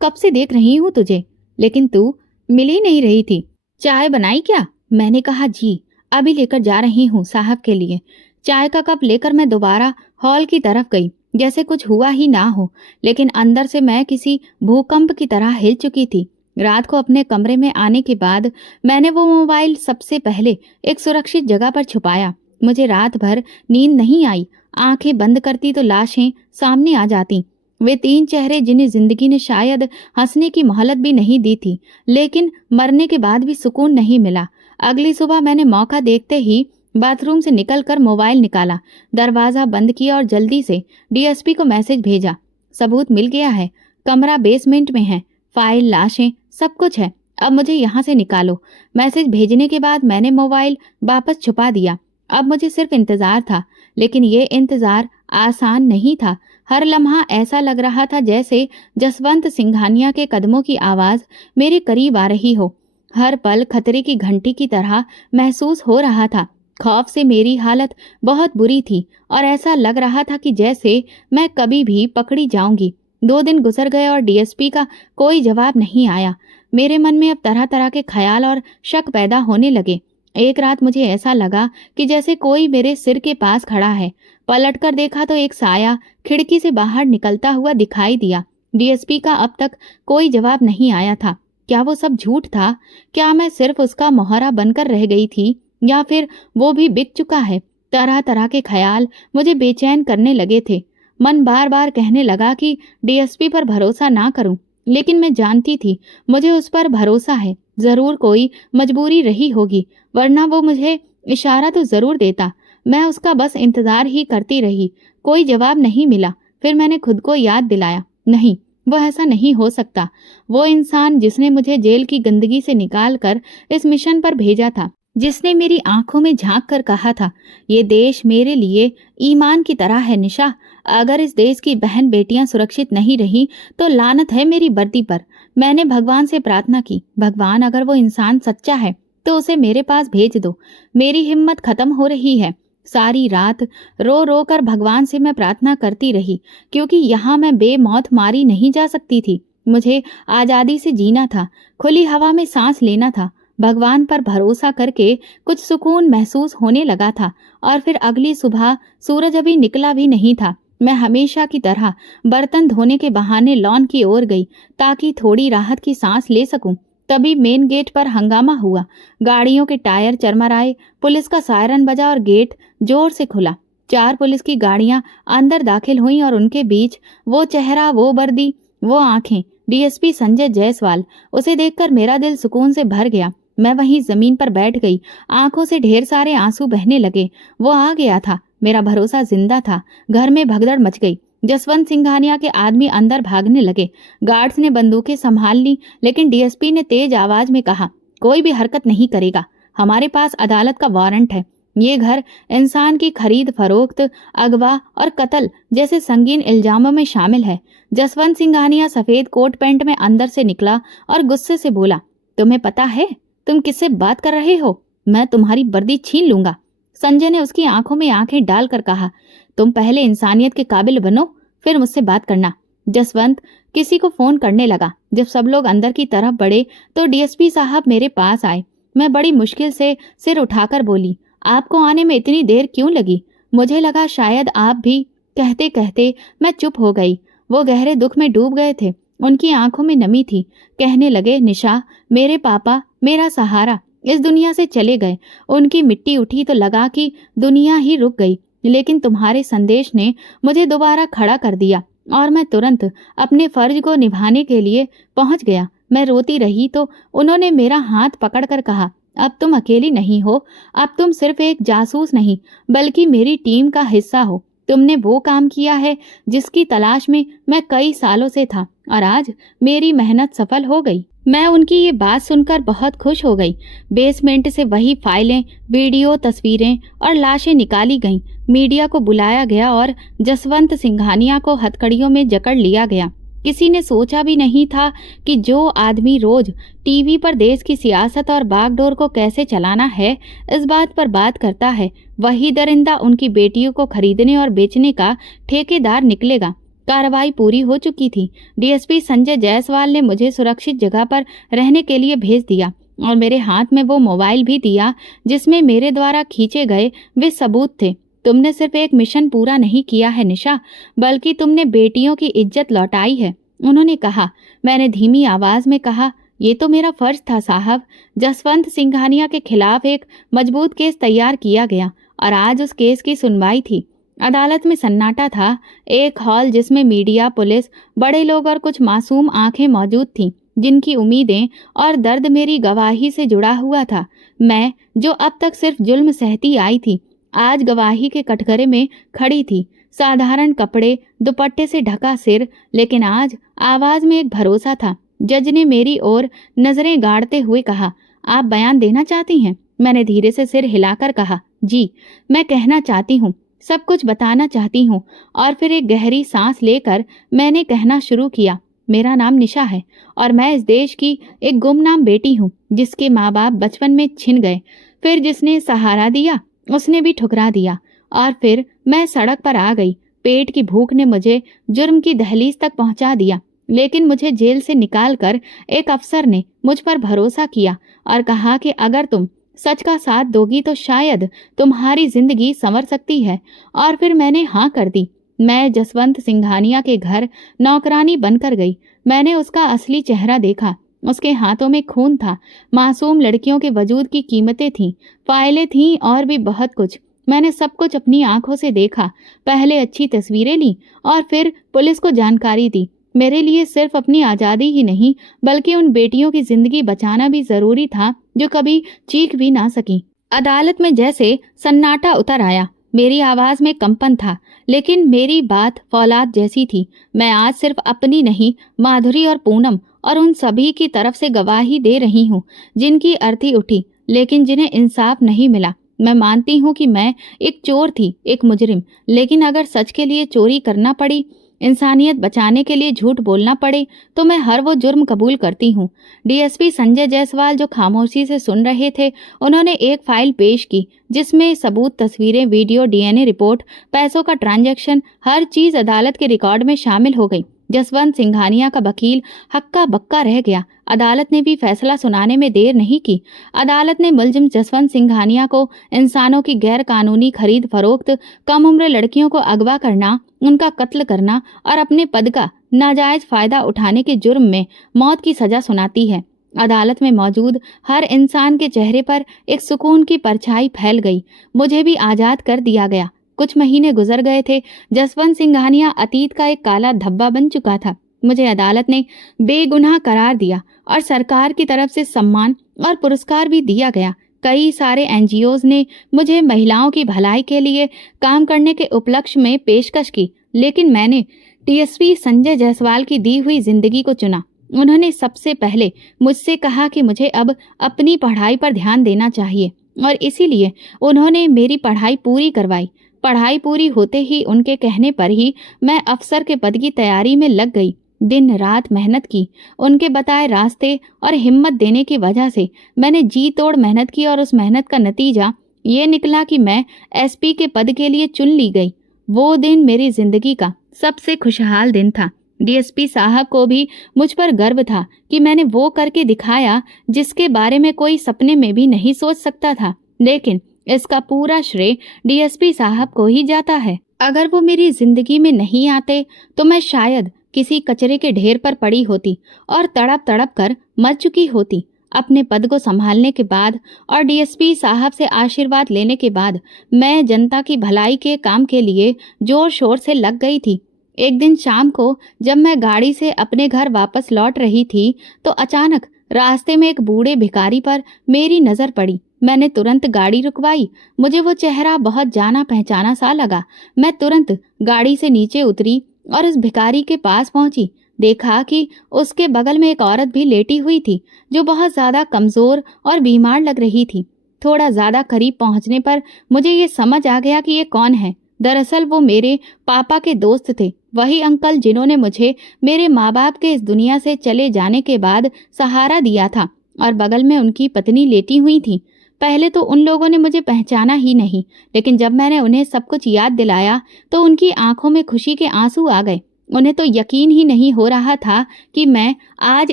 कब से देख रही हूँ तुझे, लेकिन तू मिल ही नहीं रही थी। चाय बनाई क्या? मैंने कहा, जी अभी लेकर जा रही हूँ साहब के लिए। चाय का कप लेकर मैं दोबारा हॉल की तरफ गई, जैसे कुछ हुआ ही ना हो, लेकिन अंदर से मैं किसी भूकंप की तरह हिल चुकी थी। रात को अपने कमरे में आने के बाद मैंने वो मोबाइल सबसे पहले एक सुरक्षित जगह पर छुपाया। मुझे रात भर नींद नहीं आई। आंखें बंद करती तो लाशें सामने आ जाती। वे 3 चेहरे जिन्हें जिंदगी ने शायद हंसने की मोहलत भी नहीं दी थी, लेकिन मरने के बाद भी सुकून नहीं मिला। अगली सुबह मैंने मौका देखते ही बाथरूम से निकलकर मोबाइल निकाला, दरवाजा बंद किया और जल्दी से डीएसपी को मैसेज भेजा। सबूत मिल गया है, कमरा बेसमेंट में है, फाइल, लाशें, सब कुछ है। अब मुझे यहाँ से निकालो। मैसेज भेजने के बाद मैंने मोबाइल वापस छुपा दिया। अब मुझे सिर्फ इंतजार था, लेकिन ये इंतजार आसान नहीं था। हर लम्हा ऐसा लग रहा था जैसे जसवंत सिंघानिया के कदमों की आवाज मेरे करीब आ रही हो। हर पल खतरे की घंटी की तरह महसूस हो रहा था। खौफ से मेरी हालत बहुत बुरी थी और ऐसा लग रहा था कि जैसे मैं कभी भी पकड़ी जाऊंगी। 2 दिन गुजर गए और डीएसपी का कोई जवाब नहीं आया। मेरे मन में अब तरह तरह के ख्याल और शक पैदा होने लगे। एक रात मुझे ऐसा लगा कि जैसे कोई मेरे सिर के पास खड़ा है। पलटकर देखा तो एक साया खिड़की से बाहर निकलता हुआ दिखाई दिया। डीएसपी का अब तक कोई जवाब नहीं आया था। क्या वो सब झूठ था? क्या मैं सिर्फ उसका मोहरा बनकर रह गई थी, या फिर वो भी बिक चुका है? तरह तरह के ख्याल मुझे बेचैन करने लगे थे। मन बार बार कहने लगा कि डीएसपी पर भरोसा ना करूं, लेकिन मैं जानती थी मुझे उस पर भरोसा है। जरूर कोई मजबूरी रही होगी, वरना वो मुझे इशारा तो जरूर देता। मैं उसका बस इंतजार ही करती रही। कोई जवाब नहीं मिला। फिर मैंने खुद को याद दिलाया, नहीं, वो ऐसा नहीं हो सकता। वो इंसान जिसने मुझे जेल की गंदगी से निकाल कर इस मिशन पर भेजा था, जिसने मेरी आंखों में झांक कर कहा था, ये देश मेरे लिए ईमान की तरह है निशा। अगर इस देश की बहन बेटियां सुरक्षित नहीं रही तो लानत है मेरी वर्दी पर। मैंने भगवान से प्रार्थना की, भगवान अगर वो इंसान सच्चा है तो उसे मेरे पास भेज दो। मेरी हिम्मत खत्म हो रही है। सारी रात रो रो कर भगवान से मैं प्रार्थना करती रही, क्योंकि यहाँ मैं बेमौत मारी नहीं जा सकती थी। मुझे आजादी से जीना था, खुली हवा में सांस लेना था। भगवान पर भरोसा करके कुछ सुकून महसूस होने लगा था। और फिर अगली सुबह सूरज अभी निकला भी नहीं था। मैं हमेशा की तरह बर्तन धोने के बहाने लॉन की ओर गई, ताकि थोड़ी राहत की सांस ले सकूं। तभी मेन गेट पर हंगामा हुआ। गाड़ियों के टायर चरमराए, पुलिस का सायरन बजा और गेट जोर से खुला। 4 पुलिस की गाड़ियां अंदर दाखिल हुईं और उनके बीच वो चेहरा, वो वर्दी, वो आंखें, डीएसपी संजय जायसवाल। उसे देखकर मेरा दिल सुकून से भर गया। मैं वहीं जमीन पर बैठ गई। आंखों से ढेर सारे आंसू बहने लगे। वो आ गया था। मेरा भरोसा जिंदा था। घर में भगदड़ मच गई। जसवंत सिंघानिया के आदमी अंदर भागने लगे। गार्ड्स ने बंदूकें संभाल ली, लेकिन डीएसपी ने तेज आवाज में कहा, कोई भी हरकत नहीं करेगा। हमारे पास अदालत का वारंट है। ये घर इंसान की खरीद फरोख्त, अगवा और कत्ल जैसे संगीन इल्जामों में शामिल है। जसवंत सिंघानिया सफेद कोट पैंट में अंदर से निकला और गुस्से से बोला, तुम्हें पता है तुम किससे बात कर रहे हो? मैं तुम्हारी वर्दी छीन लूंगा। संजय ने उसकी आंखों में आंखें डालकर कहा, तुम पहले इंसानियत के काबिल बनो, फिर मुझसे बात करना। जसवंत किसी को फोन करने लगा। जब सब लोग अंदर की तरफ बढ़े तो डीएसपी साहब मेरे पास आए। मैं बड़ी मुश्किल से सिर उठाकर बोली, आपको आने में इतनी देर क्यों लगी? मुझे लगा शायद आप भी। कहते कहते मैं चुप हो गई। वो गहरे दुख में डूब गए थे। उनकी आंखों में नमी थी। कहने लगे, निशा, मेरे पापा मेरा सहारा इस दुनिया से चले गए। उनकी मिट्टी उठी तो लगा कि दुनिया ही रुक गई, लेकिन तुम्हारे संदेश ने मुझे दोबारा खड़ा कर दिया और मैं तुरंत अपने फर्ज को निभाने के लिए पहुंच गया। मैं रोती रही तो उन्होंने मेरा हाथ पकड़कर कहा, अब तुम अकेली नहीं हो। अब तुम सिर्फ एक जासूस नहीं, बल्कि मेरी टीम का हिस्सा हो। तुमने वो काम किया है जिसकी तलाश में मैं कई सालों से था, और आज मेरी मेहनत सफल हो गई। मैं उनकी ये बात सुनकर बहुत खुश हो गई। बेसमेंट से वही फाइलें, वीडियो, तस्वीरें और लाशें निकाली गईं। मीडिया को बुलाया गया और जसवंत सिंघानिया को हथकड़ियों में जकड़ लिया गया। किसी ने सोचा भी नहीं था कि जो आदमी रोज टीवी पर देश की सियासत और बागडोर को कैसे चलाना है, इस बात पर बात करता है, वही दरिंदा उनकी बेटियों को खरीदने और बेचने का ठेकेदार निकलेगा। कार्रवाई पूरी हो चुकी थी। डीएसपी संजय जायसवाल ने मुझे सुरक्षित जगह पर रहने के लिए भेज दिया और मेरे हाथ में वो मोबाइल भी दिया जिसमें मेरे द्वारा खींचे गए वे सबूत थे। तुमने सिर्फ एक मिशन पूरा नहीं किया है निशा, बल्कि तुमने बेटियों की इज्जत लौटाई है, उन्होंने कहा। मैंने धीमी आवाज में कहा, ये तो मेरा फर्ज था साहब। जसवंत सिंघानिया के खिलाफ एक मजबूत केस तैयार किया गया और आज उस केस की सुनवाई थी। अदालत में सन्नाटा था। एक हॉल जिसमें मीडिया, पुलिस, बड़े लोग और कुछ मासूम आंखें मौजूद थीं, जिनकी उम्मीदें और दर्द मेरी गवाही से जुड़ा हुआ था। मैं, जो अब तक सिर्फ जुल्म सहती आई थी, आज गवाही के कटघरे में खड़ी थी। साधारण कपड़े, दुपट्टे से ढका सिर, लेकिन आज आवाज में एक भरोसा था। जज ने मेरी ओर नजरें गाड़ते हुए कहा, आप बयान देना चाहती हैं? मैंने धीरे से सिर हिलाकर कहा, जी, मैं कहना चाहती हूँ, सब कुछ बताना चाहती हूँ। और फिर एक गहरी सांस लेकर मैंने कहना शुरू किया, मेरा नाम निशा है और मैं इस देश की एक गुमनाम बेटी हूँ, जिसके माँ बाप बचपन में छिन गए। फिर जिसने सहारा दिया उसने भी ठुकरा दिया, और फिर मैं सड़क पर आ गई। पेट की भूख ने मुझे जुर्म की दहलीज तक पहुंचा दिया, लेकिन मुझे जेल से निकालकर एक अफसर ने मुझ पर भरोसा किया और कहा कि अगर तुम सच का साथ दोगी तो शायद तुम्हारी जिंदगी संवर सकती है। और फिर मैंने हाँ कर दी। मैं जसवंत सिंघानिया के घर नौकरानी बनकर गई। मैंने उसका असली चेहरा देखा। उसके हाथों में खून था, मासूम लड़कियों के वजूद की कीमतें थीं, फाइलें थीं और भी बहुत कुछ। मैंने सब कुछ अपनी आंखों से देखा। पहले अच्छी तस्वीरें ली और फिर पुलिस को जानकारी दी। मेरे लिए सिर्फ अपनी आज़ादी ही नहीं, बल्कि उन बेटियों की जिंदगी बचाना भी जरूरी था जो कभी चीख भी ना सकी। अदालत में जैसे सन्नाटा उतर आया। मेरी आवाज में कंपन था, लेकिन मेरी बात फौलाद जैसी थी। मैं आज सिर्फ अपनी नहीं, माधुरी और पूनम और उन सभी की तरफ से गवाही दे रही हूँ जिनकी अर्थी उठी, लेकिन जिन्हें इंसाफ नहीं मिला। मैं मानती हूँ कि मैं एक चोर थी, एक मुजरिम, लेकिन अगर सच के लिए चोरी करना पड़ी, इंसानियत बचाने के लिए झूठ बोलना पड़े, तो मैं हर वो जुर्म कबूल करती हूँ। डीएसपी संजय जायसवाल जो खामोशी से सुन रहे थे, उन्होंने एक फाइल पेश की जिसमें सबूत, तस्वीरें, वीडियो, डीएनए रिपोर्ट, पैसों का ट्रांजैक्शन, हर चीज अदालत के रिकॉर्ड में शामिल हो गई। जसवंत सिंघानिया का वकील हक्का बक्का रह गया। अदालत ने भी फैसला सुनाने में देर नहीं की। अदालत ने मुलजिम जसवंत सिंघानिया को इंसानों की गैर कानूनी खरीद फरोख्त, कम उम्र लड़कियों को अगवा करना, उनका कत्ल करना और अपने पद का नाजायज फायदा उठाने के जुर्म में मौत की सजा सुनाती है। अदालत में मौजूद हर इंसान के चेहरे पर एक सुकून की परछाई फैल गई। मुझे भी आजाद कर दिया गया। कुछ महीने गुजर गए थे। जसवंत सिंघानिया अतीत का एक काला धब्बा बन चुका था। मुझे अदालत ने बेगुनाह करार दिया और सरकार की तरफ से सम्मान और पुरस्कार भी दिया गया। कई सारे एनजीओज ने मुझे महिलाओं की भलाई के लिए काम करने के उपलक्ष्य में पेशकश की, लेकिन मैंने डीएसपी संजय जायसवाल की दी हुई जिंदगी को चुना। उन्होंने सबसे पहले मुझसे कहा कि मुझे अब अपनी पढ़ाई पर ध्यान देना चाहिए, और इसीलिए उन्होंने मेरी पढ़ाई पूरी करवाई। पढ़ाई पूरी होते ही उनके कहने पर ही मैं अफसर के पद की तैयारी में लग गई। दिन रात मेहनत की। उनके बताए रास्ते और हिम्मत देने की वजह से मैंने जी तोड़ मेहनत की, और उस मेहनत का नतीजा ये निकला कि मैं एसपी के पद के लिए चुन ली गई। वो दिन मेरी जिंदगी का सबसे खुशहाल दिन था। डीएसपी साहब को भी मुझ पर गर्व था कि मैंने वो करके दिखाया जिसके बारे में कोई सपने में भी नहीं सोच सकता था। लेकिन इसका पूरा श्रेय डीएसपी साहब को ही जाता है। अगर वो मेरी जिंदगी में नहीं आते तो मैं शायद किसी कचरे के ढेर पर पड़ी होती और तड़प तड़प कर मर चुकी होती। अपने पद को संभालने के बाद और डीएसपी साहब से आशीर्वाद लेने के बाद मैं जनता की भलाई के काम के लिए जोर शोर से लग गई थी। एक दिन शाम को जब मैं गाड़ी से अपने घर वापस लौट रही थी तो अचानक रास्ते में एक बूढ़े भिखारी पर मेरी नजर पड़ी। मैंने तुरंत गाड़ी रुकवाई। मुझे वो चेहरा बहुत जाना पहचाना सा लगा। मैं तुरंत गाड़ी से नीचे उतरी और उस भिखारी के पास पहुंची। देखा कि उसके बगल में एक औरत भी लेटी हुई थी जो बहुत ज्यादा कमजोर और बीमार लग रही थी। थोड़ा ज्यादा करीब पहुंचने पर मुझे ये समझ आ गया कि ये कौन है। दरअसल वो मेरे पापा के दोस्त थे, वही अंकल जिन्होंने मुझे मेरे माँ बाप के इस दुनिया से चले जाने के बाद सहारा दिया था, और बगल में उनकी पत्नी लेटी हुई थी। पहले तो उन लोगों ने मुझे पहचाना ही नहीं, लेकिन जब मैंने उन्हें सब कुछ याद दिलाया तो उनकी आंखों में खुशी के आंसू आ गए। उन्हें तो यकीन ही नहीं हो रहा था कि मैं आज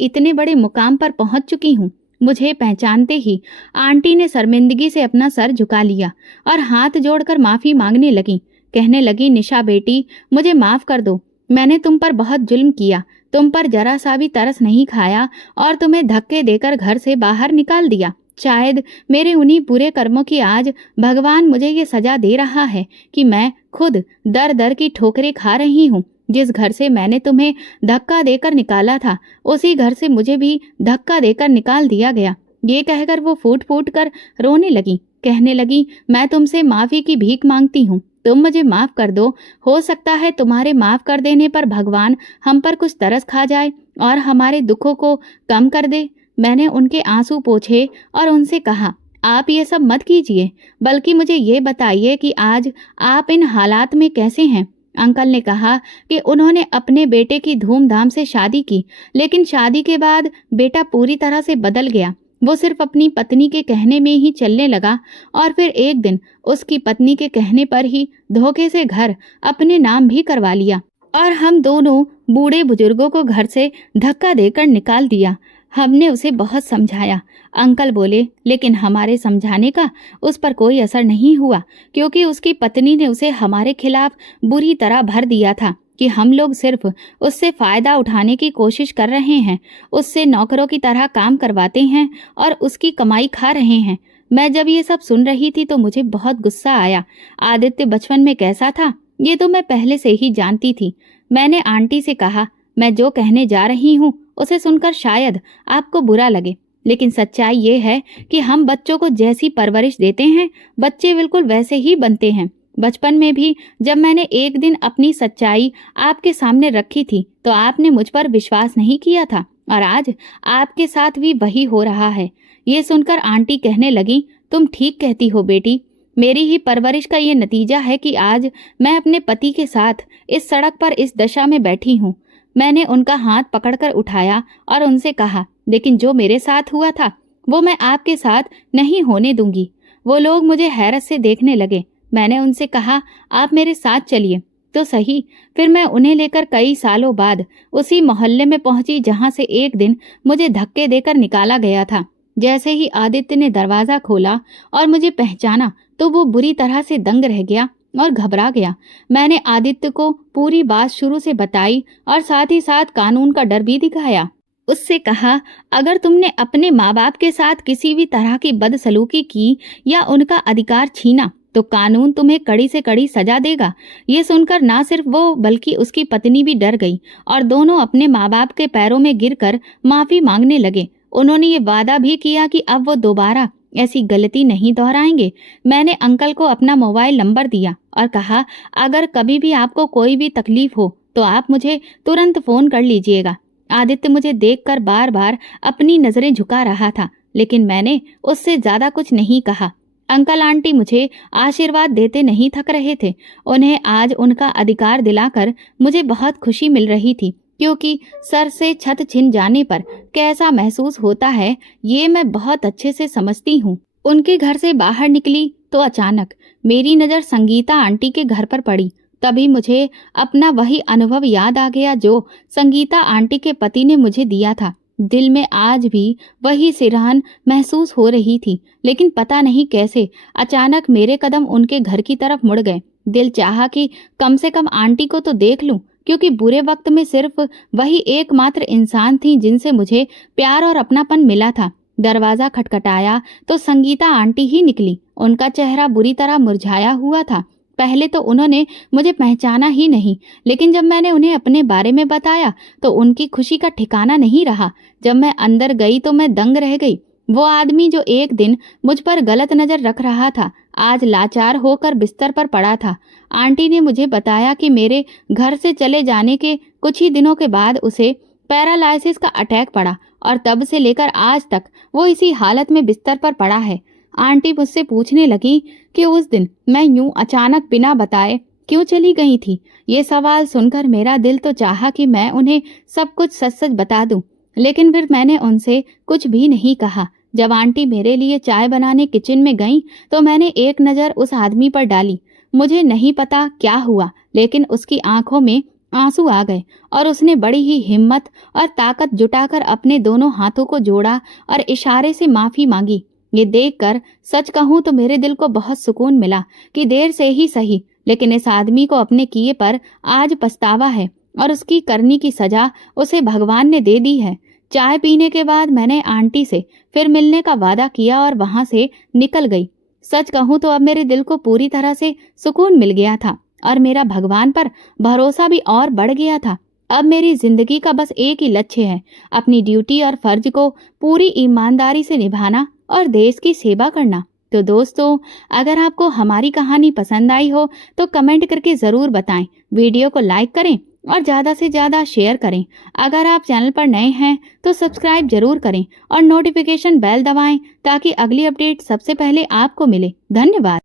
इतने बड़े मुकाम पर पहुंच चुकी हूँ। मुझे पहचानते ही आंटी ने शर्मिंदगी से अपना सर झुका लिया और हाथ जोड़कर माफी मांगने लगी। कहने लगी, निशा बेटी, मुझे माफ कर दो। मैंने तुम पर बहुत जुल्म किया, तुम पर जरा सा भी तरस नहीं खाया और तुम्हें धक्के देकर घर से बाहर निकाल दिया। शायद मेरे उन्हीं बुरे कर्मों की आज भगवान मुझे ये सजा दे रहा है कि मैं खुद दर दर की ठोकरें खा रही हूँ। जिस घर से मैंने तुम्हें धक्का देकर निकाला था, उसी घर से मुझे भी धक्का देकर निकाल दिया गया। ये कहकर वो फूट फूट कर रोने लगी। कहने लगी, मैं तुमसे माफी की भीख मांगती हूँ, तुम मुझे माफ कर दो। हो सकता है तुम्हारे माफ कर देने पर भगवान हम पर कुछ तरस खा जाए और हमारे दुखों को कम कर दे। मैंने उनके आंसू पोंछे और उनसे कहा, आप ये सब मत कीजिए, बल्कि मुझे ये बताइए कि आज आप इन हालात में कैसे हैं। अंकल ने कहा कि उन्होंने अपने बेटे की धूमधाम से शादी की, लेकिन शादी के बाद बेटा पूरी तरह से बदल गया। वो सिर्फ अपनी पत्नी के कहने में ही चलने लगा और फिर एक दिन उसकी पत्नी के कहने पर ही धोखे से घर अपने नाम भी करवा लिया और हम दोनों बूढ़े बुजुर्गों को घर से धक्का देकर निकाल दिया। हमने उसे बहुत समझाया। अंकल बोले, लेकिन हमारे समझाने का उस पर कोई असर नहीं हुआ, क्योंकि उसकी पत्नी ने उसे हमारे खिलाफ बुरी तरह भर दिया था कि हम लोग सिर्फ उससे फायदा उठाने की कोशिश कर रहे हैं, उससे नौकरों की तरह काम करवाते हैं और उसकी कमाई खा रहे हैं। मैं जब ये सब सुन रही थी तो मुझे बहुत गुस्सा आया। आदित्य बचपन में कैसा था ये तो मैं पहले से ही जानती थी। मैंने आंटी से कहा, मैं जो कहने जा रही हूँ उसे सुनकर शायद आपको बुरा लगे, लेकिन सच्चाई ये है कि हम बच्चों को जैसी परवरिश देते हैं, बच्चे बिल्कुल वैसे ही बनते हैं। बचपन में भी जब मैंने एक दिन अपनी सच्चाई आपके सामने रखी थी तो आपने मुझ पर विश्वास नहीं किया था, और आज आपके साथ भी वही हो रहा है। ये सुनकर आंटी कहने लगी, तुम ठीक कहती हो बेटी, मेरी ही परवरिश का ये नतीजा है कि आज मैं अपने पति के साथ इस सड़क पर इस दशा में बैठी हूँ। मैंने उनका हाथ पकड़कर उठाया और उनसे कहा, लेकिन जो मेरे साथ हुआ था वो मैं आपके साथ नहीं होने दूंगी। वो लोग मुझे हैरत से देखने लगे। मैंने उनसे कहा, आप मेरे साथ चलिए तो सही। फिर मैं उन्हें लेकर कई सालों बाद उसी मोहल्ले में पहुंची जहां से एक दिन मुझे धक्के देकर निकाला गया था। जैसे ही आदित्य ने दरवाजा खोला और मुझे पहचाना तो वो बुरी तरह से दंग रह गया और घबरा गया। मैंने आदित्य को पूरी बात शुरू से बताई और साथ ही साथ कानून का डर भी दिखाया। उससे कहा, अगर तुमने अपने माँ बाप के साथ किसी भी तरह की बदसलूकी की या उनका अधिकार छीना तो कानून तुम्हें कड़ी से कड़ी सजा देगा। ये सुनकर ना सिर्फ वो बल्कि उसकी पत्नी भी डर गई और दोनों अपने माँ बाप के पैरों में गिरकर माफी मांगने लगे। उन्होंने ये वादा भी किया कि अब वो दोबारा ऐसी गलती नहीं दोहराएंगे। मैंने अंकल को अपना मोबाइल नंबर दिया और कहा, अगर कभी भी आपको कोई भी तकलीफ हो तो आप मुझे तुरंत फोन कर लीजिएगा। आदित्य मुझे देखकर बार बार अपनी नजरें झुका रहा था, लेकिन मैंने उससे ज्यादा कुछ नहीं कहा। अंकल आंटी मुझे आशीर्वाद देते नहीं थक रहे थे। उन्हें आज उनका अधिकार दिलाकर मुझे बहुत खुशी मिल रही थी, क्योंकि सर से छत छिन जाने पर कैसा महसूस होता है ये मैं बहुत अच्छे से समझती हूँ। उनके घर से बाहर निकली तो अचानक मेरी नज़र संगीता आंटी के घर पर पड़ी। तभी मुझे अपना वही अनुभव याद आ गया जो संगीता आंटी के पति ने मुझे दिया था। दिल में आज भी वही सिरहन महसूस हो रही थी, लेकिन पता नहीं कैसे अचानक मेरे कदम उनके घर की तरफ मुड़ गए। दिल चाहा कि कम से कम आंटी को तो देख लूं, क्योंकि बुरे वक्त में सिर्फ वही एकमात्र इंसान थी जिनसे मुझे प्यार और अपनापन मिला था। दरवाजा खटखटाया तो संगीता आंटी ही निकली। उनका चेहरा बुरी तरह मुरझाया हुआ था। पहले तो उन्होंने मुझे पहचाना ही नहीं, लेकिन जब मैंने उन्हें अपने बारे में बताया तो उनकी खुशी का ठिकाना नहीं रहा। जब मैं अंदर गई तो मैं दंग रह गई। वो आदमी जो एक दिन मुझ पर गलत नजर रख रहा था, आज लाचार होकर बिस्तर पर पड़ा था। आंटी ने मुझे बताया कि मेरे घर से चले जाने के कुछ ही दिनों के बाद उसे पैरालाइसिस का अटैक पड़ा और तब से लेकर आज तक वो इसी हालत में बिस्तर पर पड़ा है। आंटी मुझसे पूछने लगी कि उस दिन मैं यूं अचानक बिना बताए क्यों चली गई थी। ये सवाल सुनकर मेरा दिल तो चाहा कि मैं उन्हें सब कुछ सच सच बता दूं, लेकिन फिर मैंने उनसे कुछ भी नहीं कहा। जब आंटी मेरे लिए चाय बनाने किचन में गईं तो मैंने एक नज़र उस आदमी पर डाली। मुझे नहीं पता क्या हुआ, लेकिन उसकी आंखों में आंसू आ गए और उसने बड़ी ही हिम्मत और ताकत जुटाकर अपने दोनों हाथों को जोड़ा और इशारे से माफी मांगी। ये देखकर सच कहूं तो मेरे दिल को बहुत सुकून मिला कि देर से ही सही, लेकिन इस आदमी को अपने किए पर आज पछतावा है और उसकी करनी की सजा उसे भगवान ने दे दी है। चाय पीने के बाद मैंने आंटी से फिर मिलने का वादा किया और वहां से निकल गई। सच कहूं तो अब मेरे दिल को पूरी तरह से सुकून मिल गया था और मेरा भगवान पर भरोसा भी और बढ़ गया था। अब मेरी जिंदगी का बस एक ही लक्ष्य है, अपनी ड्यूटी और फर्ज को पूरी ईमानदारी से निभाना और देश की सेवा करना। तो दोस्तों, अगर आपको हमारी कहानी पसंद आई हो तो कमेंट करके ज़रूर बताएं, वीडियो को लाइक करें और ज़्यादा से ज़्यादा शेयर करें। अगर आप चैनल पर नए हैं तो सब्सक्राइब जरूर करें और नोटिफिकेशन बेल दबाएं ताकि अगली अपडेट सबसे पहले आपको मिले। धन्यवाद।